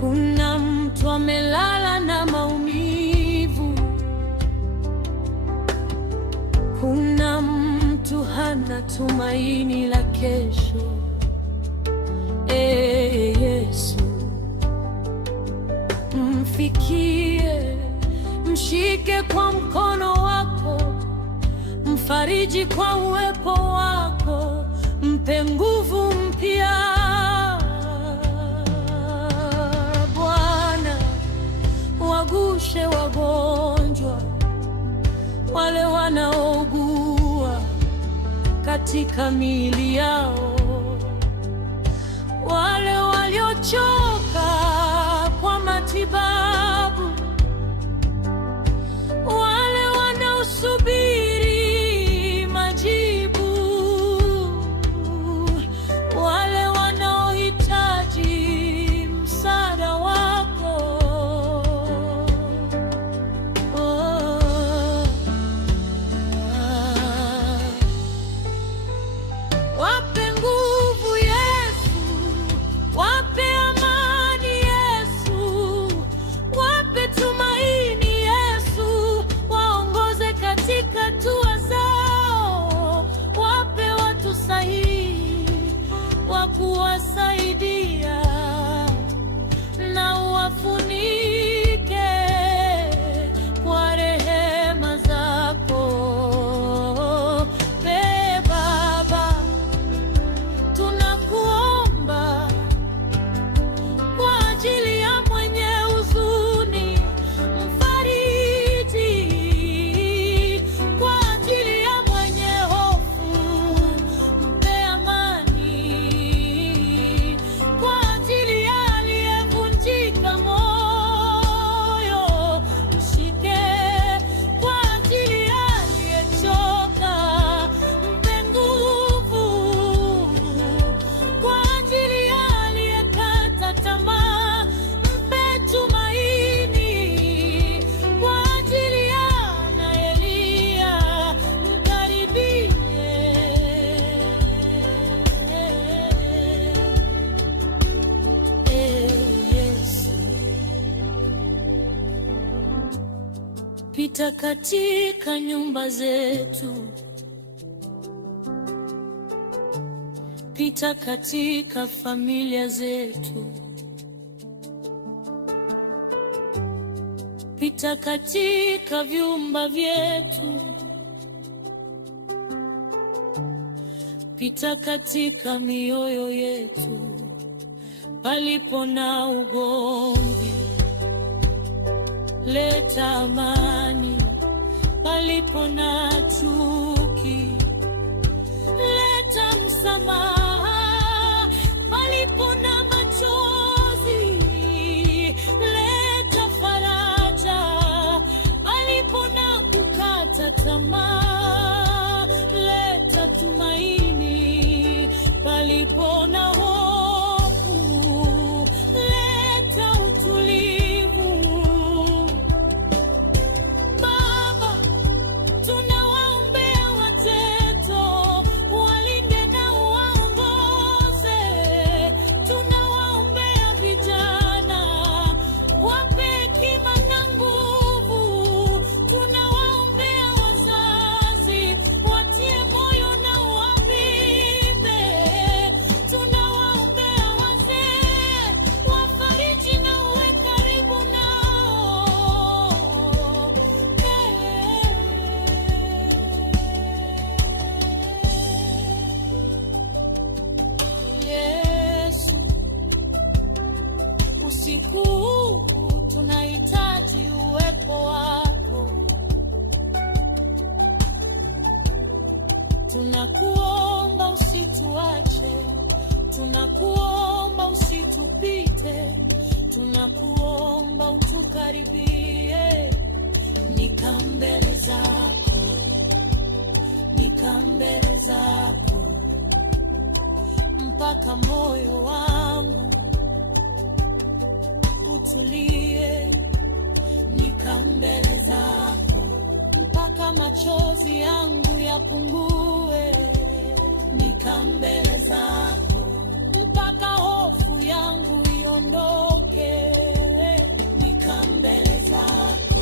kuna mtu amelala na maumivu, kuna mtu hana tumaini la kesho. Yesu, mfikie, mshike kwa mkono wako, mfariji kwa uwepo wako, mpe nguvu mpya. Bwana, wagushe wagonjwa, wale wanaougua katika miili yao, wale waliochoka kwa matibabu, wale wanaosubiri majibu, wale wanaohitaji msaada wako. Wape nguvu Yesu, wape amani Yesu, wape tumaini Yesu, waongoze katika hatua zao, wape watu sahihi wa kuwasaidia, na uwafunike kwa rehema zako. Baba, tunakuomba kwa ajili ya mwenye huzuni, mfariji. Kwa ajili ya mwenye hofu, mpe amani. Kwa ajili ya aliyevunjika moyo, mshike. Kwa ajili ya aliyechoka, mpe nguvu. Kwa ajili ya aliyekata tamaa, mpe tumaini. Kwa ajili ya anayelia, mkaribie. Yesu, pita katika nyumba zetu, pita katika familia zetu, pita katika vyumba vyetu, pita katika mioyo yetu. Palipo na ugomvi, leta amani. palipo na chuki. Leta msamaha palipo na machozi. Leta faraja palipo na kukata tamaa. Leta tumaini palipo na hofu. Leta utulivu. Baba, tunawaombea watoto, walinde na uwaongoze. Tunawaombea vijana, wape hekima na nguvu. Tunawaombea wazazi, watie moyo na uwapinde. Tunawaombea wazee, wafariji na uwe karibu nao. Yesu, usiku huu tunahitaji uwepo wako. Tunakuomba usituache, tunakuomba usitupite, tunakuomba utukaribie. Nika mbele zako, nika mbele zako, mpaka moyo wangu utulie. Nika mbele zako, mpaka machozi yangu yapungue. Nika mbele zako, mpaka hofu yangu iondoke. Nika mbele zako,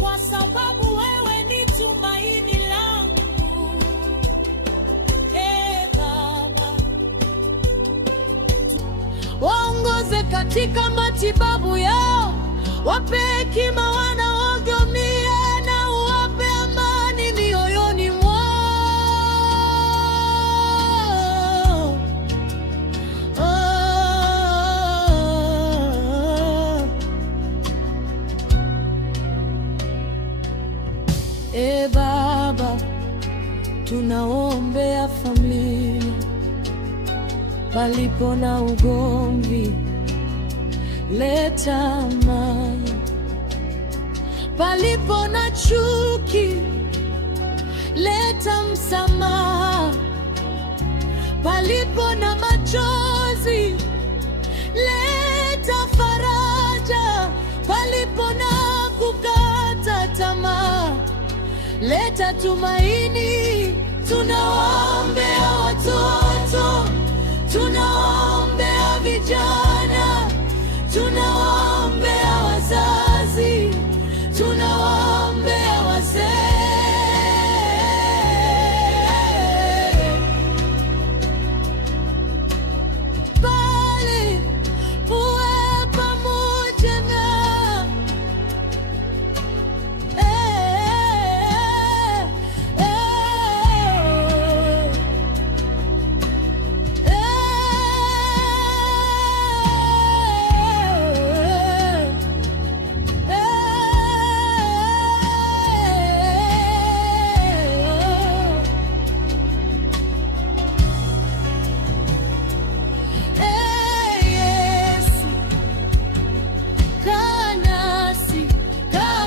kwa sababu wewe ni tumaini langu. Baba, waongoze katika matibabu yao, wape hekima wanaogamia, na uwape amani mioyoni mwao. Baba, tunaombea familia palipo na ugomvi. Leta amani palipo na chuki. Leta msamaha palipo na machozi. Leta faraja palipo na kukata tamaa. Leta tumaini. Tunawaombea watoto, tunawaombea vijana, tunawaombea wazazi, tunawaombea wazee. Bali uwe pamoja na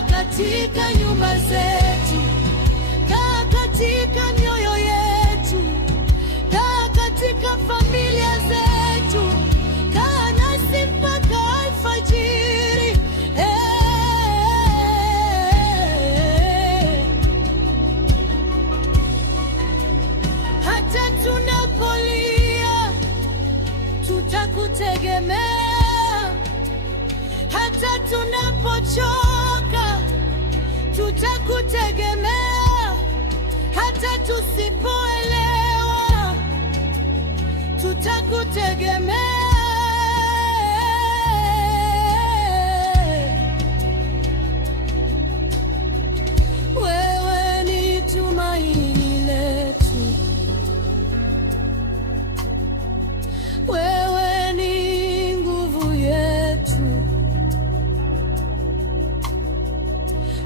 katika nyumba zetu, kaa katika mioyo yetu, kaa katika familia zetu, kaa nasi mpaka alfajiri. Hata tunapolia tutakutegemea, hata tunapochoka tutakutegemea, hata tusipoelewa tutakutegemea. Wewe ni tumaini letu, wewe ni nguvu yetu,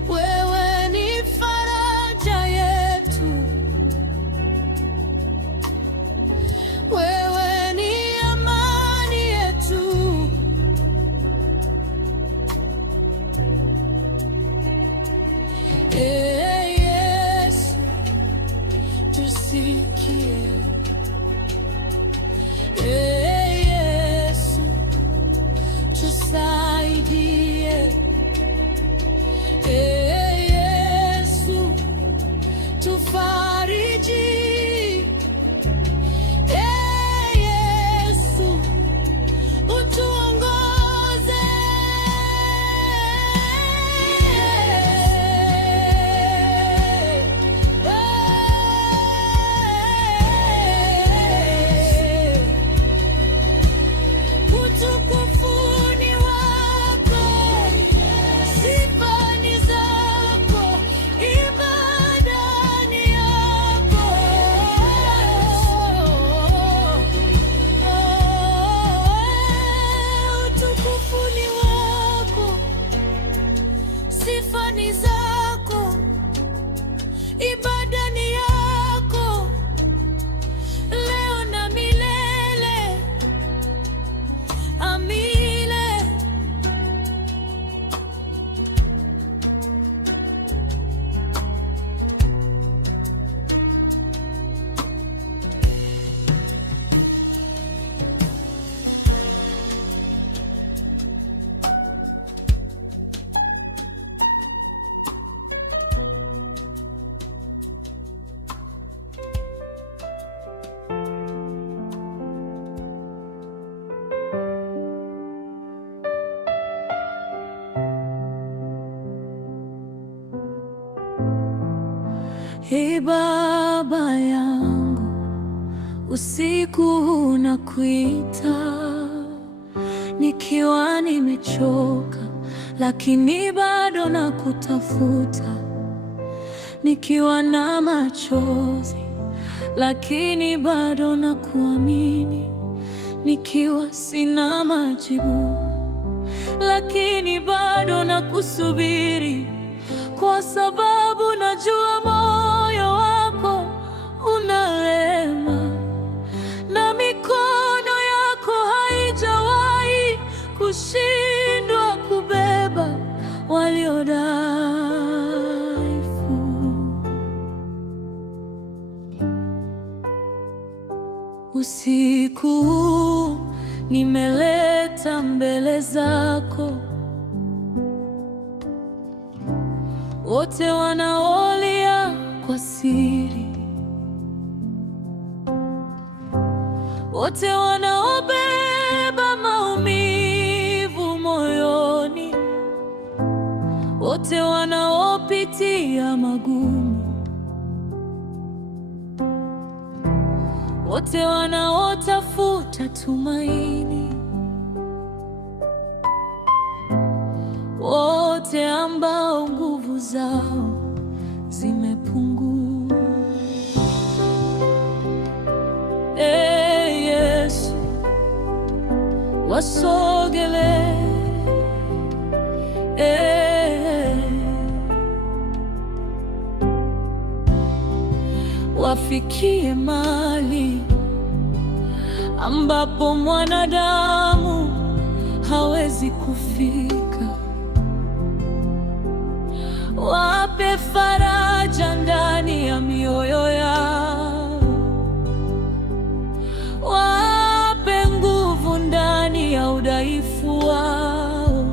wewe ni faraja Ee Baba yangu, usiku unakuita, nikiwa nimechoka lakini bado nakutafuta, nikiwa na machozi lakini bado nakuamini, nikiwa sina majibu lakini bado nakusubiri, kwa sababu najua moyo wako una rehema na mikono yako haijawahi kushindwa kubeba walio dhaifu. Usiku huu nimeleta mbele zako wote wanaolia kwa siri, wote wanaobeba maumivu moyoni, wote wanaopitia magumu, wote wanaotafuta tumaini, wote ambao nguvu zao zimepungua. Ee Yesu, wasogelee, wafikie mahali ambapo mwanadamu hawezi kufika. Wape faraja ndani ya mioyo yao, wape nguvu ndani ya udhaifu wao,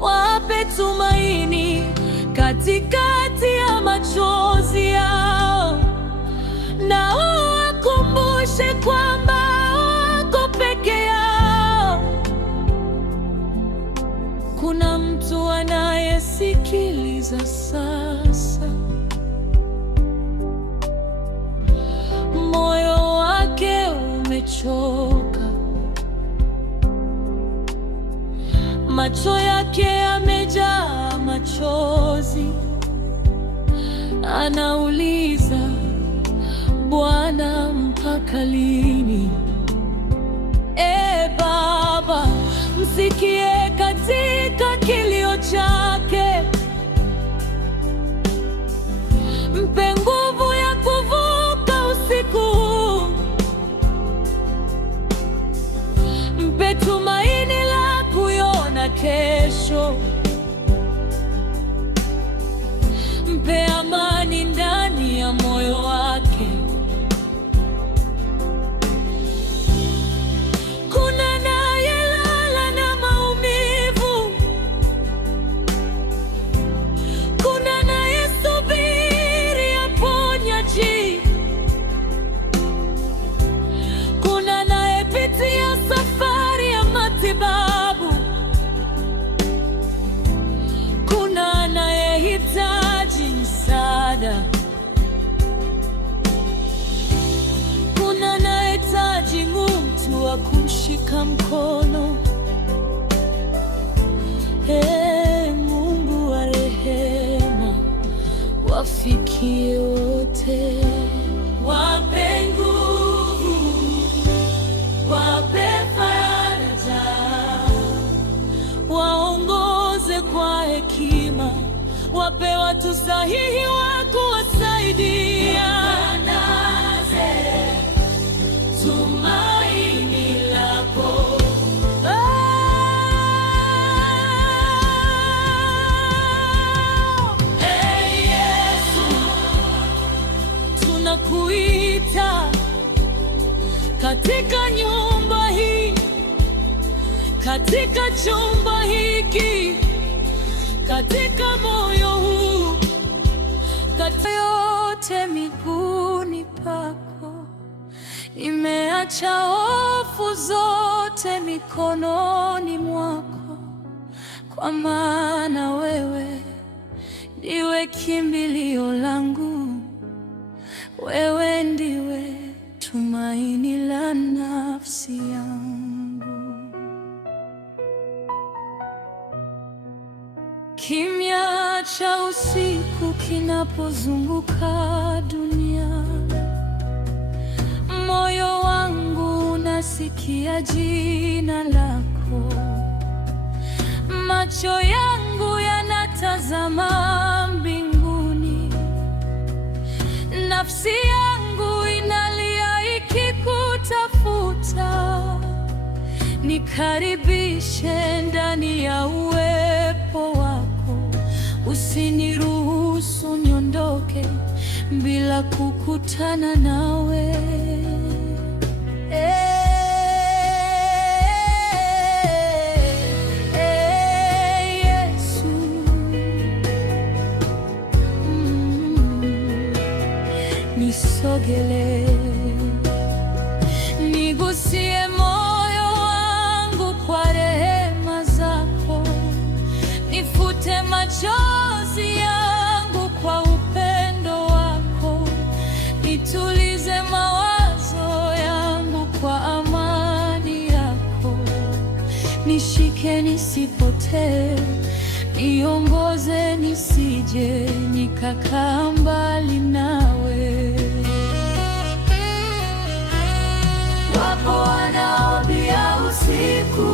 wape tumaini katikati ya machozi yao, na wakumbushe kwamba wako peke yao. Kuna mtu anayesikiliza sasa, moyo wake umechoka, macho yake yamejaa machozi, anauliza, Bwana, mpaka lini? Ee Baba, msikie katika kilio chake, mpe nguvu ya kuvuka usiku huu, mpe tumaini la kuiona kesho, mpe amani ndani ya moyo wake. Kuna anayehitaji mtu wa kumshika mkono. Ee Mungu wa rehema, wafikie wote, wape nguvu, wape faraja, waongoze kwa hekima, wape watu sahihi wa kuwasaidia. Tumaini lako, Ee Yesu, tunakuita katika nyumba hii, katika chumba hiki, katika moyo huu, katika yote miguuni pako. Nimeacha hofu zote mikononi mwako, kwa maana wewe ndiwe kimbilio Kimya cha usiku kinapozunguka dunia, moyo wangu unasikia jina lako. Macho yangu yanatazama mbinguni, nafsi yangu inalia ikikutafuta. Nikaribishe ndani ya uwepo wako, usiniruhusu niondoke bila kukutana nawe. Yesu, nisogelee, nigusie moyo wangu kwa rehema zako, nifute machozi yangu kwa upendo wako, nitulize mawazo yangu kwa amani yako. Nishike nisipotee, niongoze nisije nikakaa mbali nawe. Wapo wanaolia usiku,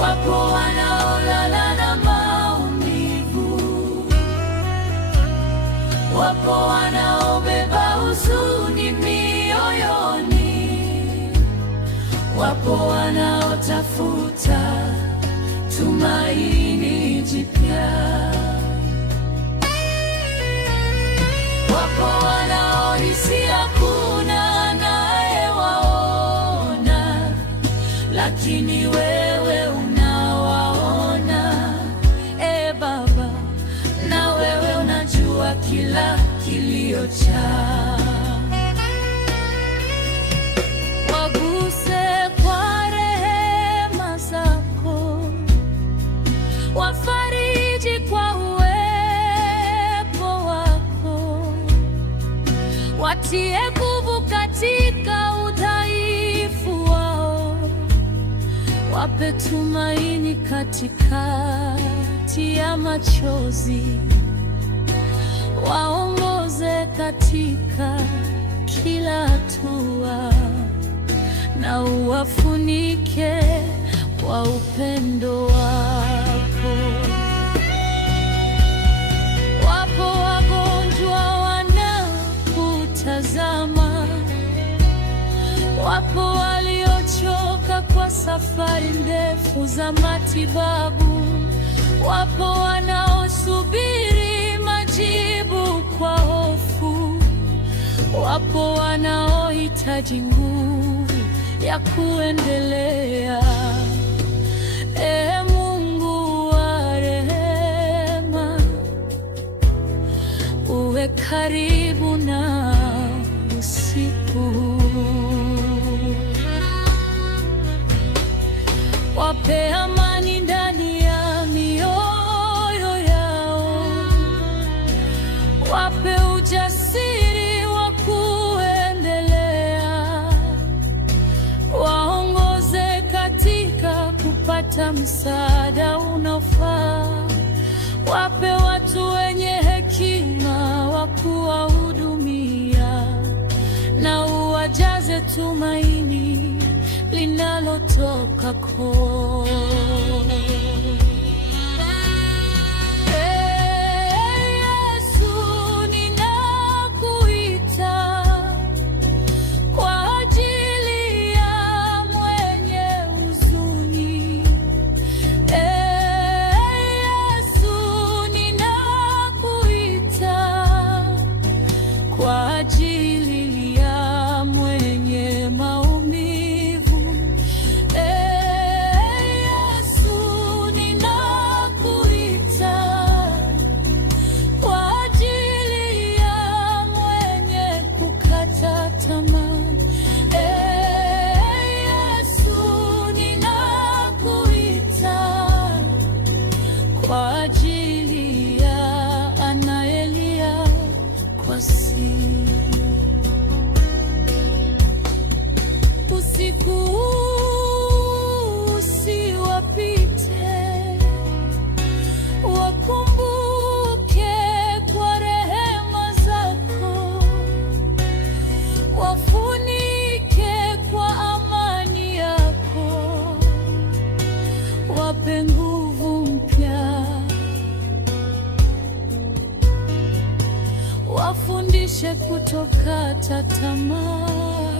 wapo wanaolala na maumivu, wapo wanaobeba huzuni mioyoni, wapo wanaotafuta tumaini jipya, wapo wanaohisi hakuna anayewaona, lakini wewe unawaona. Baba, na wewe unajua kila kilio chao. Waguse kwa rehema zako, wafariji kwa uwepo wako, watie nguvu katika udhaifu wao, wape tumaini katikati ya machozi, waongoze katika kila hatua, na uwafunike kwa upendo wako. Wapo wagonjwa wanakutazama, wapo waliochoka kwa safari ndefu za matibabu, wapo wanaosubiri majibu kwa hofu, wapo wanaohitaji nguvu ya kuendelea. Mungu wa rehema, uwe karibu na usiku, wape amani ndani ya mioyo yao, wape ujasiri wa kuendelea, waongoze katika kupata msaada unaofaa, wape watu wenye hekima wa kuwahudumia, na uwajaze tumaini linalotoka kwako. Yesu, ninakuita kwa ajili ya mwenye huzuni. Yesu, ninakuita kwa ajili ya mwenye maumivu. Yesu, ninakuita kwa ajili ya mwenye kukata tamaa. Yesu, ninakuita kwa ajili ya anayelia kwa siri. Usiku usiwapite wape nguvu mpya, wafundishe kutokata tamaa,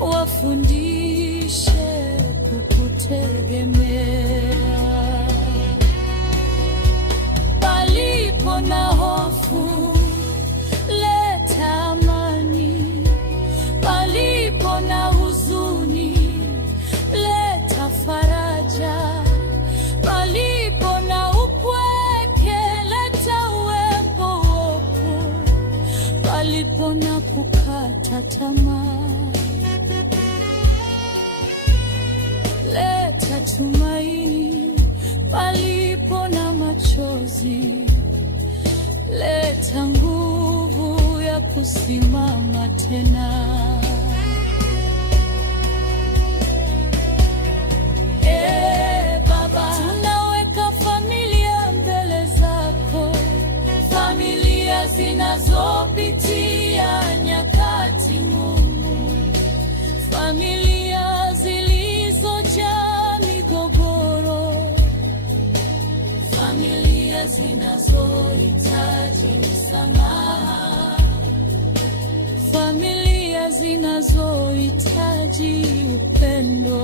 wafundishe kukutegemea. Palipo na hofu, leta amani. Palipo na huzuni, leta faraja. Palipo na upweke, leta uwepo wako. Palipo na kukata tamaa, leta tumaini. Palipo na machozi, leta nguvu ya kusimama tena. Baba, tunaweka familia mbele zako, familia zinazopitia nyakati ngumu, familia zilizojaa migogoro, familia zinazohitaji msamaha, familia zinazohitaji upendo.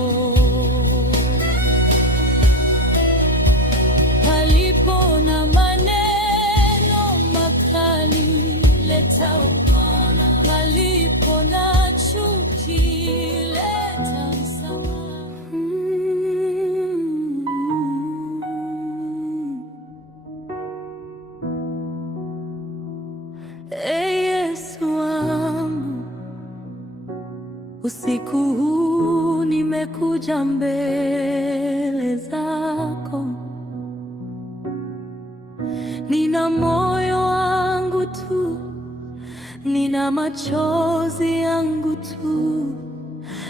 Palipo na maneno makali, leta upana. Palipo na chuki, leta msamaha. Yesu wangu, usiku huu nimekuja mbele zako. Nina moyo wangu tu, nina machozi yangu tu,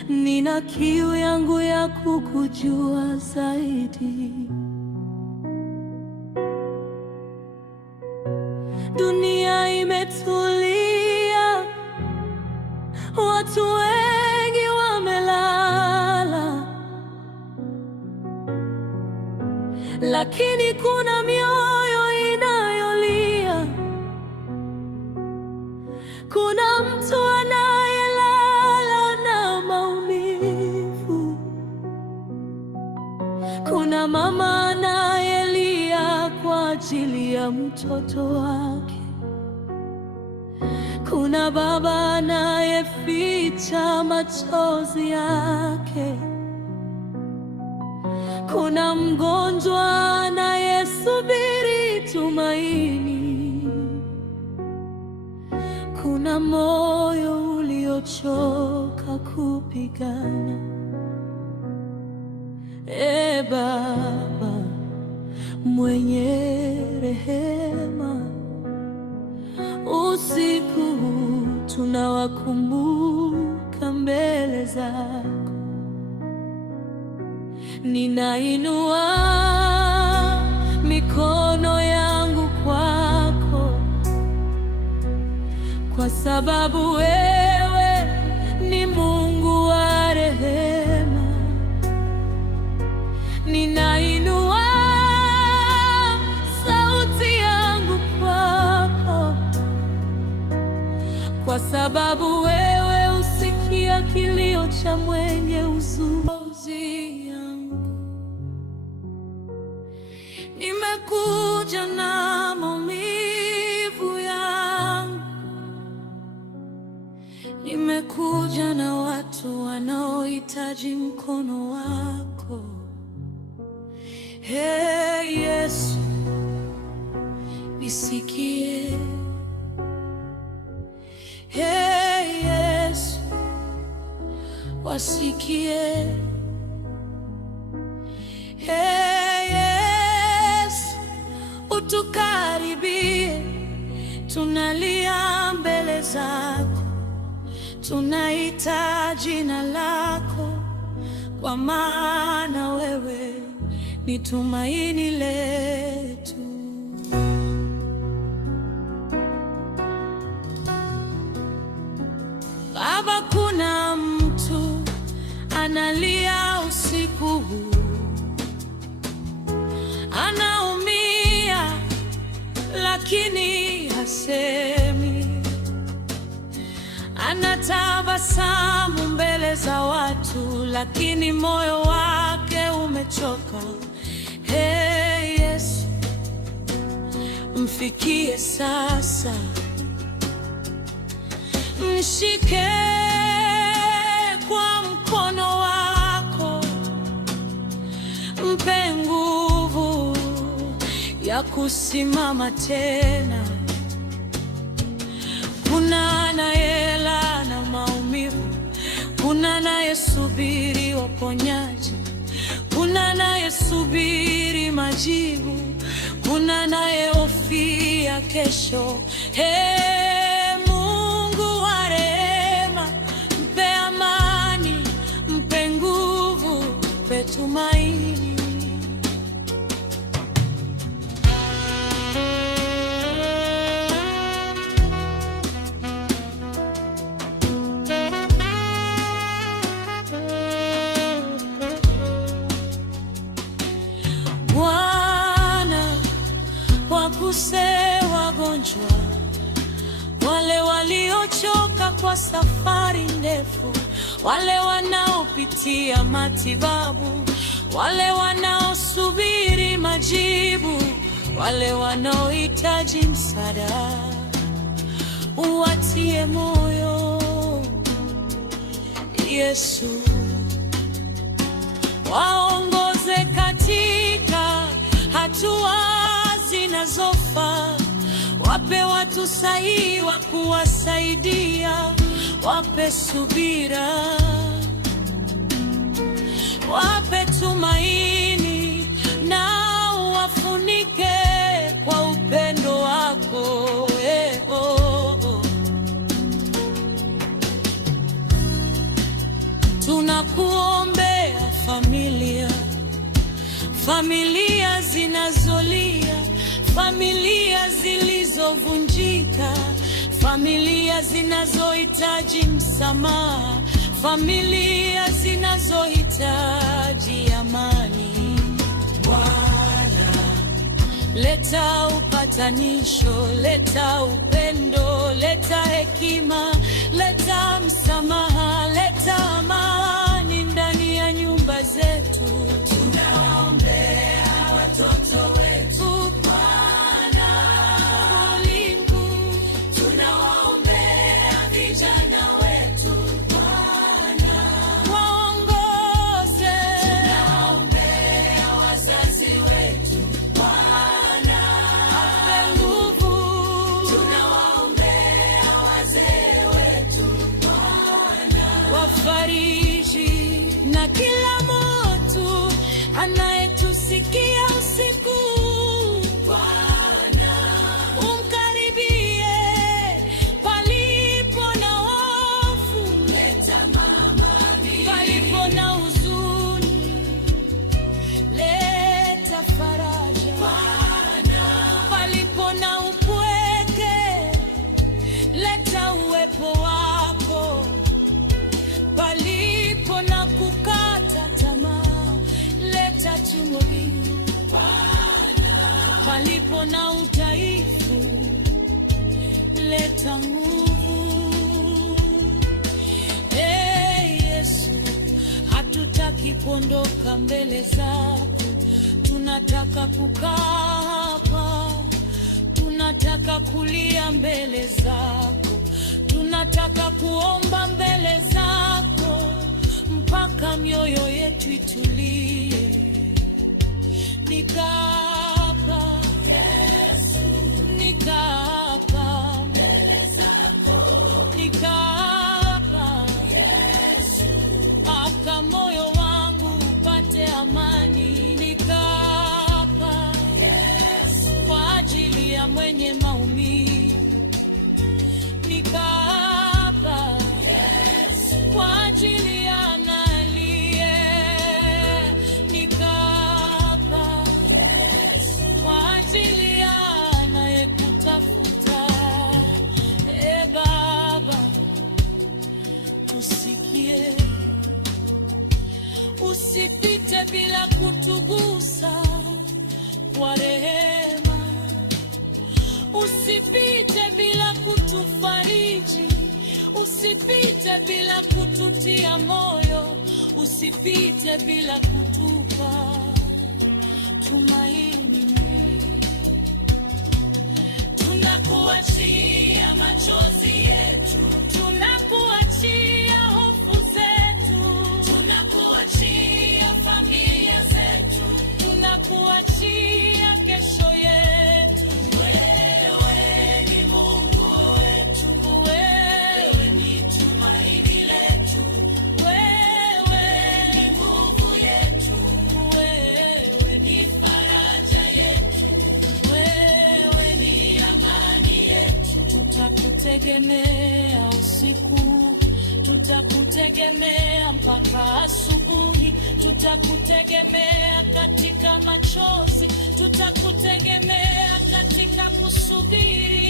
nina kiu yangu ya kukujua zaidi. Dunia imetulia, watu wengi wamelala, lakini kuna mioyo inayolia. Kuna mtu anayelala na maumivu, kuna mama anayelia kwa ajili ya mtoto wake, kuna baba anayeficha machozi yake, kuna mgonjwa anayesubiri tumaini, kuna moyo uliochoka kupigana. Baba mwenye rehema, usiku huu tunawakumbuka mbele zako. Ninainua mikono yangu kwako, kwa sababu wewe ni Mungu wa rehema. Ninainua sauti yangu kwako, kwa sababu wewe husikia kilio cha mwenye huzuni. Nimekuja na maumivu yangu, nimekuja na watu wanaohitaji mkono wako. Yesu, nisikie. Yesu, wasikie. Yesu, utukaribie. Tunalia mbele zako, tunaita jina lako, kwa maana wewe ni tumaini letu. Baba, kuna mtu analia usiku huu, Anatabasamu mbele za watu, lakini moyo wake umechoka. Hey Yesu, mfikie sasa, mshike kwa mkono wako, mpe nguvu ya kusimama tena. Kuna anayelala na maumivu, kuna anayesubiri uponyaji, kuna anayesubiri majibu, kuna anayehofia kesho. Mungu wa rehema, mpe amani, mpe nguvu, mpe tumaini. Waguse wagonjwa, wale waliochoka kwa safari ndefu, wale wanaopitia matibabu, wale wanaosubiri majibu, wale wanaohitaji msaada. Uwatie moyo Yesu, waongoze katika hatua zinazofaa, wape watu sahihi wa kuwasaidia, wape subira, wape tumaini, na wafunike kwa upendo wako. Tunakuombea familia zinazolia, familia zilizovunjika, familia zinazohitaji msamaha, familia zinazohitaji amani. Bwana, leta upatanisho, leta upendo, leta hekima, leta msamaha, leta amani ndani ya nyumba zetu. Tunaombea watoto wetu na kila mtu anayetusikia usiku. Bwana, umkaribie palipo na hofu, leta amani. Palipo na huzuni, leta faraja. Bwana, palipo na upweke, leta uwepo wako. Palipo na kukata tamaa, leta tumaini. Palipo na udhaifu, leta nguvu. Yesu, hatutaki kuondoka mbele zako, tunataka kukaa hapa, tunataka kulia mbele zako, tunataka kuomba mbele zako mpaka mioyo yetu itulie. Nikapa Yesu, nikapa mbele zako, nikapa Yesu, mpaka moyo wangu upate amani. Nikapa Yesu, kwa ajili ya mwenye maumivu. Nikapa Yesu, kwa ajili ya analie. Nikapa Yesu, kwa ajili ya anayekutafuta. Baba, tusikie, usipite bila kutugusa kwa rehema, usipite bila kutufariji, Usipite bila kututia moyo, usipite bila kutupa tumaini. Tunakuachia machozi yetu, tunakuachia hofu zetu, tunakuachia familia zetu, tunakuachia kesho yetu. Wewe ni Mungu wetu, wewe ni tumaini letu, wewe ni nguvu yetu, wewe ni faraja yetu, wewe ni amani yetu. Tutakutegemea usiku, tutakutegemea mpaka asubuhi, tutakutegemea katika machozi, tutakutegemea katika kusubiri.